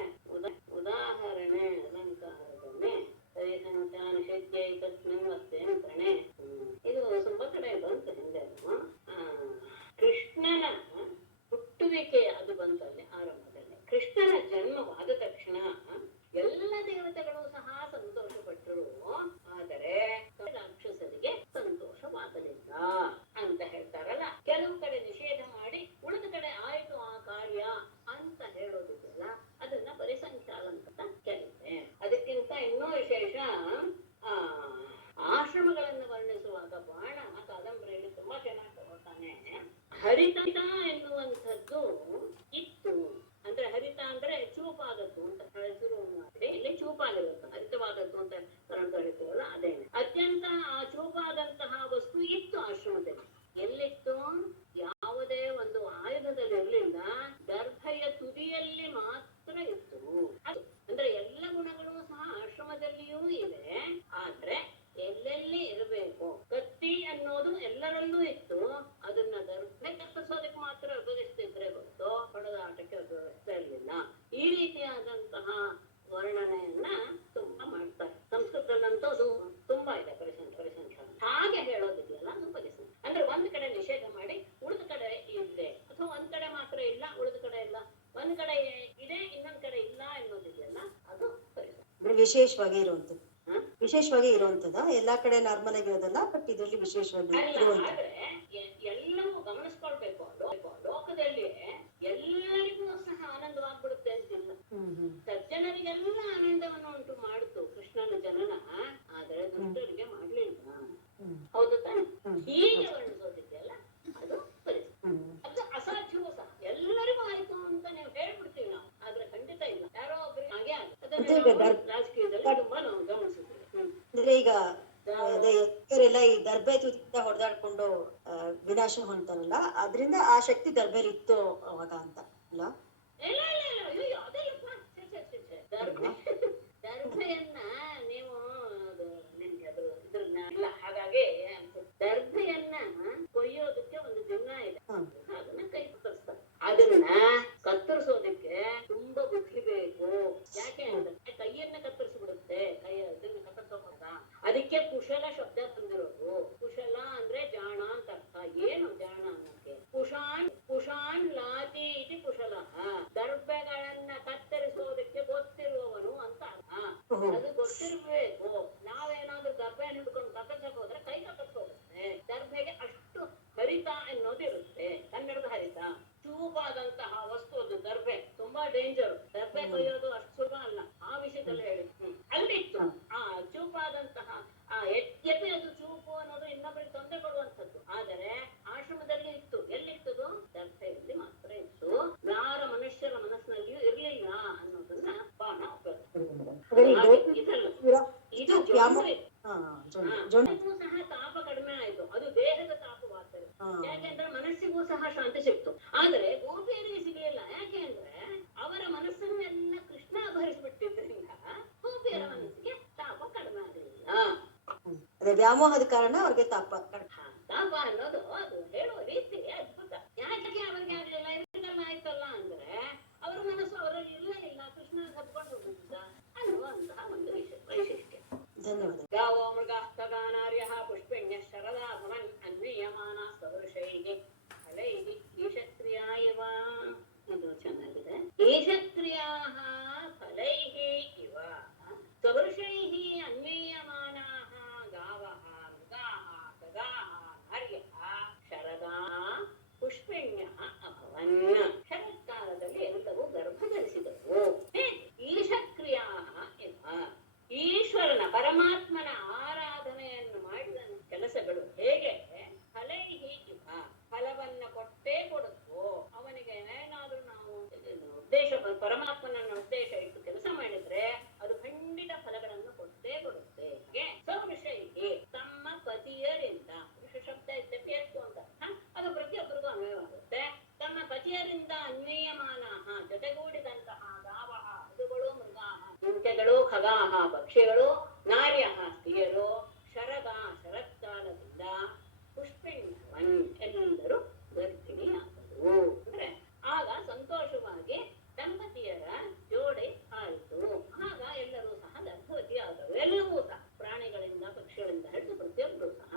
ಉದಾಹರಣೆ ಅಲಂಕಾರದಲ್ಲಿ ಪರಿಸಂಖ್ಯಾ ನಿಷಿದ್ಧೈಕಸ್ಮಿನ್ ವಸ್ತು ಎಂತನೆ, ಇದು ತುಂಬಾ ಕಡೆ ಬಂತು ಹಿಂದೆ. ಕೃಷ್ಣನ ಹುಟ್ಟುವಿಕೆ ಅದು ಬಂತಲ್ಲಿ ಆರಂಭದಲ್ಲಿ. ಕೃಷ್ಣನ ಜನ್ಮವಾದ ತಕ್ಷಣ ಎಲ್ಲ ದೇವತೆಗಳು ಸಹ ಸಂತೋಷ ಪಟ್ಟರು, ಆದರೆ ರಾಕ್ಷಸರಿಗೆ ಸಂತೋಷವಾಗಲಿಲ್ಲ ಅಂತ ಹೇಳ್ತಾರಲ್ಲ. ಕೆಲವು ಕಡೆ ನಿಷೇಧ ಮಾಡಿ ಉಳಿದ ಕಡೆ ಆಯ್ತು ಆ ಕಾರ್ಯ ಅಂತ ಹೇಳೋದಿಲ್ಲ, ಅದನ್ನ ಪರಿಸಂಖ್ಯಾಲಂಕೃತ ಕೆಲಸ. ಅದಕ್ಕಿಂತ ಇನ್ನೂ ವಿಶೇಷ, ಆಶ್ರಮಗಳನ್ನು ವರ್ಣಿಸುವಾಗ ಬಾಣ ಕಾದಂಬರಿಯಲ್ಲಿ ತುಂಬಾ ಚೆನ್ನಾಗಿ ತಗೋತಾನೆ. ಹರಿತ ಎನ್ನುವಂಥದ್ದು ಇತ್ತು. ಅಂದ್ರೆ ಹರಿತ ಅಂದ್ರೆ ಚೂಪಾದದ್ದು ಅಂತ ಹೆಸರು ಮಾಡಿ, ಇಲ್ಲಿ ಚೂಪಾಗಿರುತ್ತೆ. ಹರಿತವಾದದ್ದು ಅಂತ ಹೇಳ್ತೀವಲ್ಲ, ಅದೇನೆ. ಅತ್ಯಂತ ಆ ಚೂಪಾದಂತಹ ವಸ್ತು ಇತ್ತು ಆಶ್ರಮದಲ್ಲಿ. ಎಲ್ಲಿತ್ತು? ಯಾವುದೇ ಒಂದು ಆಯುಧದಲ್ಲಿ ಇರಲಿಲ್ಲ, ದರ್ಭೆಯ ತುದಿಯಲ್ಲಿ ಮಾತ್ರ ಇತ್ತು. ಅಂದ್ರೆ ಎಲ್ಲ ಗುಣಗಳು ಸಹ ಆಶ್ರಮದಲ್ಲಿಯೂ ಇವೆ, ಆದ್ರೆ ಎಲ್ಲೆಲ್ಲಿ ಇರಬೇಕು. ಕತ್ತಿ ಅನ್ನೋದು ಎಲ್ಲರಲ್ಲೂ ಇತ್ತು, ಅದನ್ನ ದರ್ಭೆ ಕತ್ತರಿಸೋದಕ್ಕೆ ಮಾತ್ರ ಉಪಯೋಗಿಸ್ತಿದ್ರೆ ಹೊರತು ಹೊಡೆದಾಟಕ್ಕೆ ಉಪಯೋಗಿಸ್ತಾ ಇರಲಿಲ್ಲ. ಈ ರೀತಿಯಾದಂತಹ ವರ್ಣನೆಯನ್ನ ತುಂಬಾ ಮಾಡ್ತಾರೆ. ಸಂಸ್ಕೃತದಲ್ಲಂತೂ ಅದು ತುಂಬಾ ಇದೆ. ಪರಿಸಂಖ್ಯಾ ಹಾಗೆ ಹೇಳೋದಿದೆಯಲ್ಲ, ಅದು ಪರಿಸಂಖ್ಯಾ ಅಂದ್ರೆ ಒಂದ್ ಕಡೆ ನಿಷೇಧ ಮಾಡಿ ಉಳಿದ ಕಡೆ ಇದೆ, ಅಥವಾ ಒಂದ್ ಕಡೆ ಮಾತ್ರ ಇಲ್ಲ ಉಳಿದ ಕಡೆ ಇಲ್ಲ, ಒಂದ್ ಕಡೆ ಇದೆ ಇನ್ನೊಂದ್ ಕಡೆ ಇಲ್ಲ ಅನ್ನೋದಿದೆಯಲ್ಲ, ಅದು ಪರಿಸಂಖ್ಯಾ. ವಿಶೇಷವಾಗಿ ಇರುವಂತದ್ದು, ವಿಶೇಷವಾಗಿ ಇರುವಂತದ. ಎಲ್ಲಾ ಕಡೆ ನಾರ್ಮಲ್ ಆಗಿರೋದಲ್ಲ, ಬಟ್ ಇದರಲ್ಲಿ ವಿಶೇಷವಾಗಿ ಆದ್ರೆ ಎಲ್ಲವೂ ಗಮನಿಸ್ಕೊಳ್ಬೇಕು. ಲೋಕದಲ್ಲಿ ಎಲ್ಲರಿಗೂ ಸಹ ಆನಂದವಾಗ್ಬಿಡುತ್ತೆ ಅಂತಿಲ್ಲ. ಸಜ್ಜನರಿಗೆಲ್ಲ ಆನಂದವನ್ನು ಉಂಟು ಮಾಡಿತು ಕೃಷ್ಣನ ಜನನ, ಆದ್ರೆ ದುಷ್ಟರಿಗೆ ಮಾಡ್ಲಿಲ್ಲ. ಹೌದು ತಾನೆ? ಹೀಗೆ ವರ್ಣಿಸೋದಿದೆಯಲ್ಲ, ಅದು ಅದು ಅಸಾಧ್ಯವೂ ಸಹ. ಎಲ್ಲರಿಗೂ ಆಯ್ತು ಅಂತ ನೀವು ಹೇಳ್ಬಿಡ್ತೀವಿ ನಾವು, ಆದ್ರೆ ಖಂಡಿತ ಇಲ್ಲ. ಯಾರೋ ಒಬ್ಬರಿಗೆ ಹಾಗೆ ಆಗುತ್ತೆ. ರಾಜಕೀಯದಲ್ಲಿ ತುಂಬಾ ನಾವು ಗಮನಿಸಿದ್ವಿ. ಅಂದ್ರೆ ಈಗ ಎಲ್ಲ ಈ ದರ್ಬೆ ತುದಿಯಿಂದ ಹೊಡೆದಾಡ್ಕೊಂಡು ವಿನಾಶ ಹೊಂತಾರಲ್ಲ, ಅದ್ರಿಂದ ಆ ಶಕ್ತಿ ದರ್ಬೆಲಿ ಇತ್ತು ಅವಾಗ ಅಂತ ಅಲ್ಲ? ದರ್ಭೆಯನ್ನ ನೀವು ಇದ್ರನ್ನ ಹಾಗಾಗಿ ದರ್ಭೆಯನ್ನ ಕೊಯ್ಯೋದಕ್ಕೆ ಒಂದು ದಿನ ಇದೆ, ಅದನ್ನ ಕೈ ಕತ್ತರಿಸ್ತಾರೆ. ಅದನ್ನ ಕತ್ತರಿಸೋದಕ್ಕೆ ತುಂಬಾ ಬುದ್ಧಿ ಬೇಕು. ಯಾಕೆ ಅಂದ್ರೆ ಕೈಯನ್ನ ಕತ್ತರಿಸಿ ಬಿಡುತ್ತೆ, ಇದನ್ನ ಕತ್ತರಿಸೋಕ. ಅದಕ್ಕೆ ಕುಶಲ ಶಬ್ದ ಬಂದಿರೋದು. ಕುಶಲ ಅಂದ್ರೆ ಜಾಣ ಅಂತ ಅರ್ಥ. ಏನು ಜಾಣ ಅನ್ನೋಕೆ? ಕುಶಾನ್ ಲಾತಿ ಇತಿ ಕುಶಲ. ದರ್ಭೆಗಳನ್ನ ಕತ್ತರಿಸೋದಕ್ಕೆ ಗೊತ್ತಿರುವವನು ಅಂತ ಅರ್ಥ. ಅದು ಗೊತ್ತಿರ್ಬೇಕು. ನಾವೇನಾದ್ರೂ ದರ್ಭೆಯನ್ನು ಹಿಡ್ಕೊಂಡು ಕತ್ತರಿಸಕ್ ಹೋದ್ರೆ ಕೈ ಕತ್ತರಿಸೋಗುತ್ತೆ. ದರ್ಭೆಗೆ ಅಷ್ಟು ಹರಿತ ಅನ್ನೋದು ಇರುತ್ತೆ. ಕನ್ನಡದ ಹರಿತ ಚೂಪಾದಂತಹ ವಸ್ತು ಅದು. ದರ್ಭೆ ತುಂಬಾ ಡೇಂಜರ್. ದರ್ಭೆ ಕೊಯ್ಯೋದು ಅಷ್ಟು ಸುಲಭ ಅಲ್ಲ. ಆ ವಿಷಯದಲ್ಲಿ ಹೇಳಿ ಅಲ್ಲಿತ್ತು ಆ ಚೂಪಾದಂತಹ ಎತ್ಯತೆ. ಅದು ಚೂಪು ಅನ್ನೋದು ಇನ್ನೊಬ್ಬರಿಗೆ ತೊಂದರೆ ಕೊಡುವಂಥದ್ದು. ಆದರೆ ಆಶ್ರಮದಲ್ಲಿ ಇತ್ತು. ಎಲ್ಲಿತ್ತದು? ದರ್ಭೆಯಲ್ಲಿ ಮಾತ್ರ ಇತ್ತು. ಯಾರ ಮನುಷ್ಯರ ಮನಸ್ಸಿನಲ್ಲಿಯೂ ಇರ್ಲಿಲ್ಲ ಅನ್ನೋದನ್ನ ಬಾಣ ಇದು ಸಹ ತಾಪ ಕಡಿಮೆ ಆಯ್ತು. ಅದು ದೇಹದ ತಾಪವಾಗ್ತದೆ. ಯಾಕೆಂದ್ರೆ ಮನಸ್ಸಿಗೂ ಸಹ ಶಾಂತಿ ಸಿಕ್ತು. ಆದ್ರೆ ಗೋಪಿಯರಿಗೆ ಸಿಗಲಿಲ್ಲ. ಯಾಕೆ ಅಂದ್ರೆ ಅವರ ಮನಸ್ಸನ್ನೆಲ್ಲ ಕೃಷ್ಣ ಅಪಹರಿಸಿಬಿಟ್ಟಿದ್ರಿಂದ ಗೋಪಿಯರ ಮನಸ್ಸಿಗೆ ತಾಪ ಕಡಿಮೆ ಆಗಲಿಲ್ಲ. ವ್ಯಾಮೋಹದ ಕಾರಣ ಅವ್ರಿಗೆ ತಾಪ ಅನ್ನೋದು ಅದು ಹೇಳುವ ರೀತಿ ಅದ್ಭುತ. ಯಾಕೆ ಅವ್ರಿಗೆ ಆಗ್ಲಿಲ್ಲ? ಇದೆಲ್ಲ ಆಯ್ತಲ್ಲ ಅಂದ್ರೆ ಅವರ ಮನಸ್ಸು ಅವರಲ್ಲಿ ಇಲ್ಲ, ಕೃಷ್ಣ ಹತ್ಕೊಂಡು ಹೋಗಿದ್ದ ಅನ್ನುವಂತಹ ಒಂದು ವೈಶಿಷ್ಟ್ಯ. ಧನ್ಯವಾದ. ಗಾವೋ ಮೃಗಾಸ್ತಗಾನಾರ್ಯಃ ಪುಷ್ಪಿಣ್ಯಃ ಶರದಾ ಭವನ್ ಅನ್ವೀಯಮಾನಃ ಸದೃಶೈಃ ಫಲೈಃ ಈಶಕ್ರಿಯಾ ಇವ. ಇದು ಚೆನ್ನಾಗಿದೆ. ಈಶಕ್ರಿಯಾಃ ಫಲೈಃ ಇವ ಸದೃಶೈಃ ಅನ್ವೀಯಮಾನಾಃ ಗಾವಃ ಮೃಗಾಃ ಖಗಾಹ ಪಕ್ಷಿಗಳು, ನಾರ್ಯಃ ಸ್ತ್ರೀಯರು, ಶರಗ ಶರತ್ಕಾಲದಿಂದ, ಪುಷ್ಪಿಂಡವನ್ ಎಲ್ಲರೂ ಗರ್ಭಿಣಿಯಾದರು. ಅಂದ್ರೆ ಆಗ ಸಂತೋಷವಾಗಿ ದಂಪತಿಯರ ಜೋಡಿ ಆಯಿತು. ಆಗ ಎಲ್ಲರೂ ಸಹ ಗರ್ಭವತಿಯಾದರು. ಎಲ್ಲವೂ ಸಹ ಪ್ರಾಣಿಗಳಿಂದ ಪಕ್ಷಿಗಳಿಂದ ಹಿಡಿದು ಪ್ರತಿಯೊಬ್ಬರು ಸಹ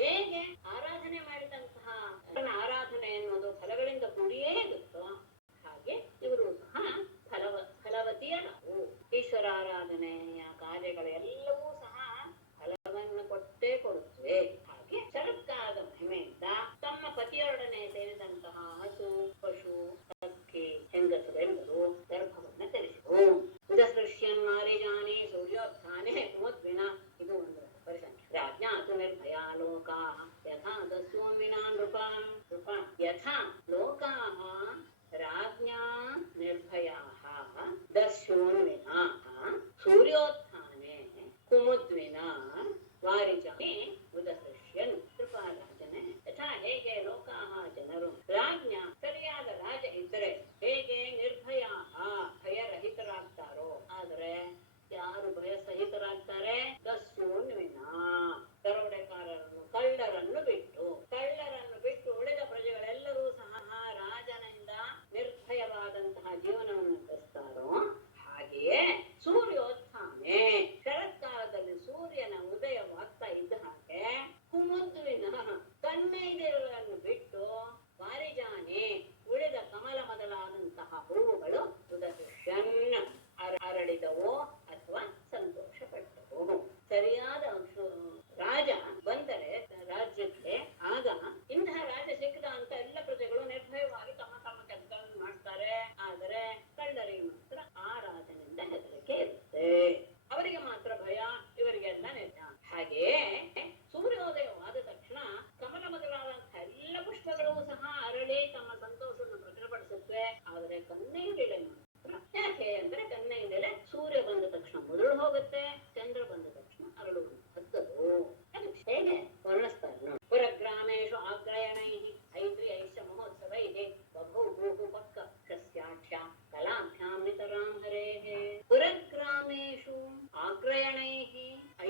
ಹೇಗೆ ಆರಾಧನೆ ಮಾಡಿದಂತಹ ಆರಾಧನೆ ಎನ್ನುವುದು ಫಲಗಳಿಂದ ಕೂಡಿಯೇ ಇರುತ್ತೋ ಹಾಗೆ ಇವರು ಸಹ ಫಲವತಿಯರಾವು. ಈಶ್ವರಾರಾಧನೆಯ ಕಾರ್ಯಗಳೆಲ್ಲವೂ ಸಹ ಫಲವನ್ನು ಕೊಟ್ಟೇ ಕೊಡುತ್ತವೆ. ಹಾಗೆ ಶರತ್ಕಾಲದ ಮಹಿಮೆಯಿಂದ ತಮ್ಮ ಪತಿಯೊಡನೆ ಸೇರಿದಂತಹ ಹಸು, ಪಶು, ಹಕ್ಕಿ, ಹೆಂಗಸರೆಲ್ಲರೂ ಗರ್ಭವನ್ನು ಧರಿಸಿದರು. ಉದಸೃಶ್ಯನ್ ಮಾರಿಜಾನಿ ಸೂರ್ಯೋತ್ಥಾನೆ ಕುಮದ್ವಿನ. ಇದು ಒಂದು ಪರಿಸಂಖ್ಯೆ. ರಾಜ್ಞಾತು ನಿರ್ಭಯಾ ಲೋಕಾ ಯಥಾ ದಸ್ಯೋಮಿನಾ ನೃಪ ಯಥಾ ಲೋಕಾಃ ರಾಜ್ಞಾ ನಿರ್ಭಯಾಃ ದಸ್ಯೋನ್ವಿನಾಃ ಸೂರ್ಯೋತ್ಥಾನೆ ಕುಮುದ್ವಿನ ವಾರಿಜಾನಿ ಉದಸೃಶ್ಯನ್. ಕೃಪಾರಾಜನೆ ಯಥಾ ಹೇಗೆ ಲೋಕಾಃ ಜನರು ರಾಜ್ಞ ಸರಿಯಾದ ರಾಜ ಇದ್ದರೆ ಹೇಗೆ ನಿರ್ಭಯಾಃ ಭಯರಹಿತರಾಗ್ತಾರೋ, ಆದರೆ ಯಾರು ಭಯ ಸಹಿತರಾಗ್ತಾರೆ? ದಸ್ಯೋನ್ವಿನ ದರೋಡೆಕಾರರನ್ನು ಕಳ್ಳರನ್ನು ಬಿಟ್ಟು ಉಳಿದ ಪ್ರಜೆಗಳೆಲ್ಲರೂ ಸಹ ರಾಜನಿಂದ ನಿರ್ಭಯವಾದಂತಹ ಜೀವನವನ್ನು ನಡೆಸ್ತಾರೋ ಹಾಗೆಯೇ ಸೂರ್ಯೋತ್ಥಾನೆ ಶರತ್ಕಾಲದಲ್ಲಿ ಸೂರ್ಯನ ಉದಯವಾಗ್ತಾ ಇದ್ದ ಹಾಗೆ ಕುಮುದ್ವಿನ ಕನ್ನೈದಿಗಳನ್ನು ಬಿಟ್ಟು ವಾರಿಜಾನೆ ಉಳಿದ ಕಮಲ ಮೊದಲಾದಂತಹ ಹೂವುಗಳು ಉದಸೃಶ್ಯನ್ ಅರಳಿದವೋ ಅಥವಾ ಸಂತೋಷ ಪಟ್ಟವು. ಸರಿಯಾದ ರಾಜ ಬಂದರೆ ರಾಜ್ಯಕ್ಕೆ ಆಗ ಇಂತಹ ರಾಜ ಸಿಕ್ಕಿದ ಅಂತ ಎಲ್ಲ ಪ್ರಜೆಗಳು ನಿರ್ಭಯವಾಗಿ ತಮ್ಮ ತಮ್ಮ ಕೆಲಸಗಳನ್ನು ಮಾಡ್ತಾರೆ. ಆದರೆ ಕಳ್ಳರಿಗೆ ಮಾತ್ರ ಆ ರಾಜನಿಂದ ಹೆದರಿಕೆ ಇರುತ್ತೆ. ಅವರಿಗೆ ಮಾತ್ರ ಭಯ, ಇವರಿಗೆಲ್ಲ ನಿರ್ಣಯ. ಹಾಗೆಯೇ ಸೂರ್ಯೋದಯವಾದ ತಕ್ಷಣ ಕಮಲ ಮೊದಲಾದಂತಹ ಎಲ್ಲ ಪುಷ್ಪಗಳು ಸಹ ಅರಳಿ ತಮ್ಮ ಸಂತೋಷವನ್ನು ಪ್ರಕಟಪಡಿಸುತ್ತವೆ. ಆದರೆ ಕನ್ನೈದಿಳೆ ಯಾಕೆ ಅಂದ್ರೆ ಕನ್ನೈದೆಲೆ ಸೂರ್ಯ ಬಂದ ತಕ್ಷಣ ಮೊದಲು ಹೋಗುತ್ತೆ, ಚಂದ್ರ ಬಂದ ತಕ್ಷಣ ಅರಳುವಂತಹದ್ದು. ಅದು ಹೇಗೆ ವರ್ಣಿಸ್ತಾರೆ? ಪುರಗ್ರಾಮೇಶು ಆಗ್ರಯಣೈಃ ಐದ್ರಿಯೈಶ್ಚ ಮಹೋತ್ಸವೈಃ ಬಭೌ ಭೂಃ ಪಕ್ಕ ಸಸ್ಯಾಢ್ಯ ಕಲಾಭ್ಯಾಂ ನಿತರಾಂ ಹರೇಃ. ಪುರಗ್ರಾಮೇಶು ಆಗ್ರಯಣೈಃ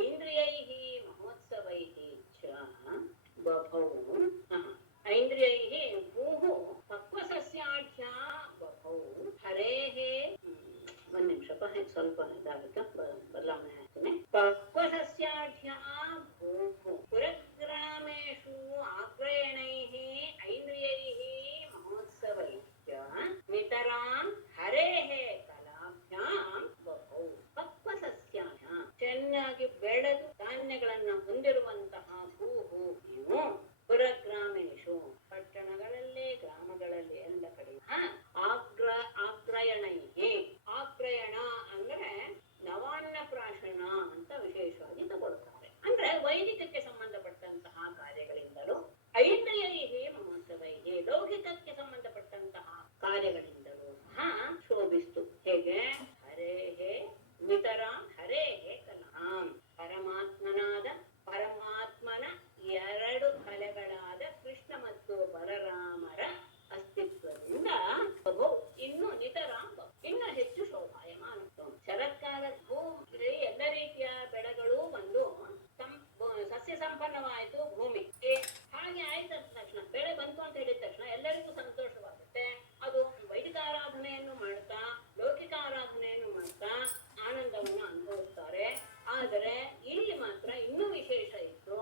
ಐಂದ್ರಿಯೈಃ ಮಹೋತ್ಸವೈಃ ಚ ಬಭೌ ಐಂದ್ರಿಯೈಃ ಭೂಃ ಪಕ್ವಸಸ್ಯಾಢ್ಯ ಬಭೌ ಹರೇಃ. ಒಂದ್ ನಿಮಿಷ ಸ್ವಲ್ಪ ಇದಾಗುತ್ತೆ, ಬದಲಾವಣೆ ಆಗ್ತದೆ. ಪಕ್ವಸಸ್ಯಾಢ್ಯ ಭೂಃ ಪುರಗ್ರಾಮೇಷು ಆಗ್ರಯಣೈಃ ಐಂದ್ರಿಯೈಃ ಮಹೋತ್ಸವೈಶ್ಚ ನಿತರಾಂ ಹರೇಃ ಕಲಾಭ್ಯಾಂ ಬಭೌ. ಪಕ್ವಸಸ್ಯಾಢ್ಯ ಚೆನ್ನಾಗಿ ಬೆಳೆದು ಧಾನ್ಯಗಳನ್ನ ಹೊಂದಿರುವಂತಹ ಭೂಹು ನೀವು ಪುರಗ್ರಾಮೇಶು ಪಟ್ಟಣಗಳಲ್ಲಿ ಗ್ರಾಮಗಳಲ್ಲಿ ಎಲ್ಲ ಕಡೆ ಆಗ್ರಯಣೈಹಿ. ಆಗ್ರಯಣ ಅಂದ್ರೆ ನವಾನ್ನ ಪ್ರಾಶನ ಅಂತ ವಿಶೇಷವಾಗಿ ತಗೊಳ್ತಾರೆ. ಅಂದ್ರೆ ವೈದಿಕಕ್ಕೆ ಸಂಬಂಧಪಟ್ಟಂತಹ ಕಾರ್ಯಗಳಿಂದಲೂ, ಐಂದ್ರಿಯೈಹಿ ಮಹೋತ್ಸವೈಹಿ ಲೌಕಿಕಕ್ಕೆ ಸಂಬಂಧಪಟ್ಟಂತಹ ಕಾರ್ಯಗಳಿಂದಲೂ ಸಹ ಶೋಭಿಸ್ತು. ಹೇಗೆ? ಹರೇಹೇ ನಿತರಾಂ ಹರೇಹೇ ಕಲಾಂ. ಪರಮಾತ್ಮನ ಎರಡು ಕಲೆಗಳಾದ ಕೃಷ್ಣ ಮತ್ತು ಬಲರಾಮರ ಅಸ್ತಿತ್ವದಿಂದ ಇನ್ನು ನಿತರಾಂ ಇನ್ನು ಹೆಚ್ಚು ಶೋಭಾಯಮಾನ. ಶರತ್ಕಾಲದ ಭೂಮಿ ಎಲ್ಲ ರೀತಿಯ ಬೆಳೆಗಳು ಬಂದು ಸಸ್ಯ ಸಂಪನ್ನವಾಯಿತು ಭೂಮಿ. ಹಾಗೆ ಆಯ್ತ ತಕ್ಷಣ ಬೆಳೆ ಬಂತು ಅಂತ ಹೇಳಿದ ತಕ್ಷಣ ಎಲ್ಲರಿಗೂ ಸಂತೋಷವಾಗುತ್ತೆ. ಅದು ವೈದಿಕ ಆರಾಧನೆಯನ್ನು ಮಾಡ್ತಾ ಲೌಕಿಕ ಆರಾಧನೆಯನ್ನು ಮಾಡ್ತಾ ಆನಂದವನ್ನು ಅನುಭವಿಸ್ತಾರೆ. ಆದರೆ ಇಲ್ಲಿ ಮಾತ್ರ ಇನ್ನೂ ವಿಶೇಷ ಇತ್ತು.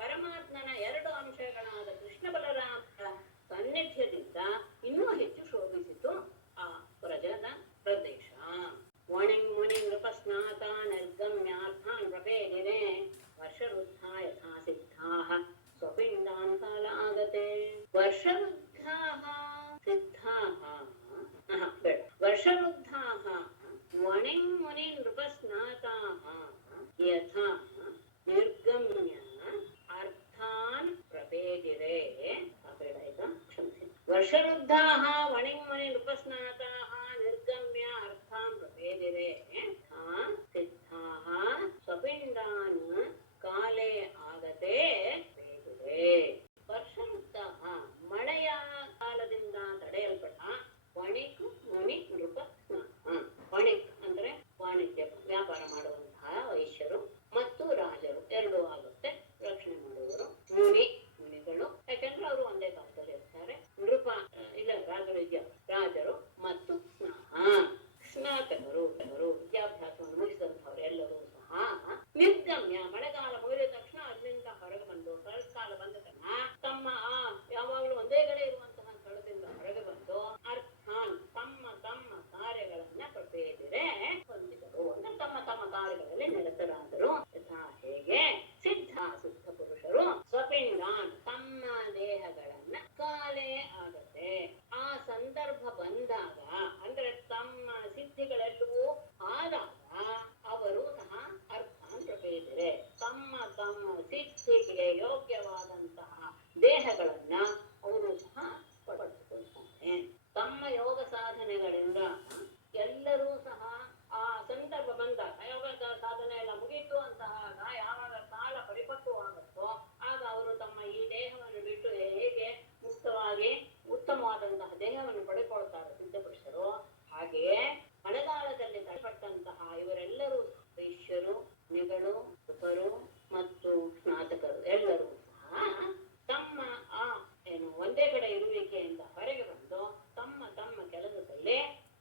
ಪರಮಾತ್ಮನ ಎರಡು ಅಂಶಗಳಾದ ಕೃಷ್ಣ ಬಲರಾಮರ ಸಾನ್ನಿಧ್ಯದಿಂದ ಇನ್ನೂ ಹೆಚ್ಚು ಶೋಭಿಸಿತು ಆ ಪ್ರಜದ ಪ್ರದೇಶ. ವಣಿಂ ಮುನಿ ನೃಪಸ್ನಾತ ನಿರ್ಗಮ್ಯಾರ್ಥಾನ್ ಪ್ರಪೇದಿನೆ ವರ್ಷರುದ್ಧಾ ಯಥಾ ಸಿದ್ಧಾಃ ಸ್ವಪಿಂಡಾಂ ಕಾಲಾಗತೆ. ವರ್ಷರುದ್ಧಾಃ ಸಿದ್ಧಾಃ ವರ್ಷರುದ್ಧಾಃ ವಣಿಂ ಮುನಿ ನೃಪಸ್ನಾತಾಃ ಯಥಾ ನಿರ್ಗಮ್ಯ ಅರ್ಥಾನ್ ಪ್ರಪೇದಿರೆ. ಕ್ಷಮಿಸಿ. ವರ್ಷರುದ್ಧಾಃ ವಣಿಂ ಮುನಿ ನೃಪಸ್ನಾತಾಃ ನಿರ್ಗಮ್ಯ ಅರ್ಥಾನ್ ಪ್ರಪೇದಿರೆ ಸಿದ್ಧಾಃ ಸ್ವಪಿಂಡಾನ್ ಕಾಲೇ ಆಗತೆ ಪೇದಿರೆ. ವರ್ಷರುದ್ಧಾಃ ಮಳೆಯ ಕಾಲದಿಂದ ತಡೆಯಲ್ಪಟ್ಟ ವಣಿಕ್ ಮುನಿ ನೃಪ ಸ್ನಾನ. ವಣಿಕ್ ಅಂದ್ರೆ ವಾಣಿಜ್ಯ ವ್ಯಾಪಾರ ಯೋಗ ಸಾಧನೆ ಎಲ್ಲ ಮುಗೀತು ಅಂತಹ ಯಾವಾಗ ಕಾಲ ಪರಿಪಕ್ವವಾಗುತ್ತೋ ಆಗ ಅವರು ತಮ್ಮ ಈ ದೇಹವನ್ನು ಬಿಟ್ಟು ಹೇಗೆ ಮುಕ್ತವಾಗಿ ಉತ್ತಮವಾದಂತಹ ದೇಹವನ್ನು ಪಡೆದುಕೊಳ್ತಾರೆ ಸಿದ್ಧಪುರುಷರು, ಹಾಗೆಯೇ ಮಳೆಗಾಲದಲ್ಲಿ ತಡೆಪಟ್ಟಂತಹ ಇವರೆಲ್ಲರೂ ವೈಶ್ಯರು, ನಿಗಳು, ಉಪರು ಮತ್ತು ಸ್ನಾತಕರು ಎಲ್ಲರೂ ಸಹ ತಮ್ಮ ಆ ಒಂದೇ ಕಡೆ ಇರುವಿಕೆಯಿಂದ ಹೊರಗೆ ಬಂದು ತಮ್ಮ ತಮ್ಮ ಕೆಲಸದಲ್ಲೇ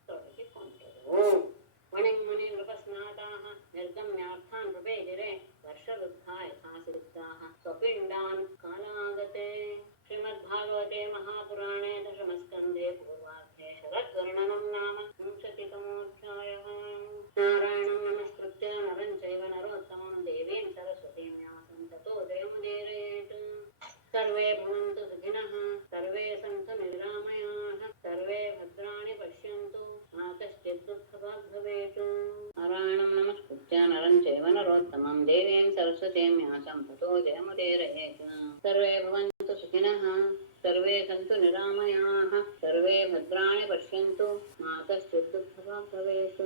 ತೊಡಗಿಕೊಂಡರು. ಮಣಿ ನೃಪಸ್ನಾತಾಃ ನಿರ್ಗಮ್ಯಾರ್ಥಾನ್ ಪ್ರಭೇದಿರೆ ವರ್ಷವೃದ್ಧಾ ಯಥಾ ಸಿದ್ಧಾಃ ಸ್ವಪಿಂಡಾನ್ ಕಾಲಾಗತೆ. ಶ್ರೀಮದ್ಭಾಗವತೆ ಮಹಾಪುರಾಣೇ ದಶಮಸ್ಕಂಧೆ ಪೂರ್ವಾರ್ಧೆ ಶರದ್ವರ್ಣನಂ ನಾಮ ವಿಂಶತಿತಮೋऽಧ್ಯಾಯಃ. ನಾರಾಯಣಂ ನಮಸ್ಕೃತ್ಯ ನರಂ ಚೈವ ನರೋತ್ತಮಂ ದೇವೀಂ ಸರಸ್ವತೀಂ ವ್ಯಾಸಂ ತतो ಜಯಮುದೀರಯೇತ್. ಸರ್ವೇ ಭವಂತು ಸುಖಿನಃ, ಸರ್ವೇ ಸಂತು ನಿರಾಮಯಾಃ, ಸರ್ವೇ ಭದ್ರಾಣಿ ಪಶ್ಯन्तु ಮಾ ಕಶ್ಚಿತ್ ದುಃಖಭಾಗ್ ಭವೇತ್. ನಾರಾಯಣಂ ನಮಸ್ಕೃತ್ಯ ನರಂ ಚೈವ ನರೋತ್ತಮಂ ದೇವೀಂ ಸರಸ್ವತೀಂ ವ್ಯಾಸಂ ತतो ಜಯಮುದೀರಯೇತ್. ಸರ್ವೇ ಭವಂತು ಸುಖಿನಃ, ಸರ್ವೇ ಸಂತು ನಿರಾಮಯಾಃ, ಸರ್ವೇ ಭದ್ರಾಣಿ ಪಶ್ಯन्तು ಮಾ ಕಶ್ಚಿತ್ ದುಃಖಭಾಗ್ ಭವೇತ್.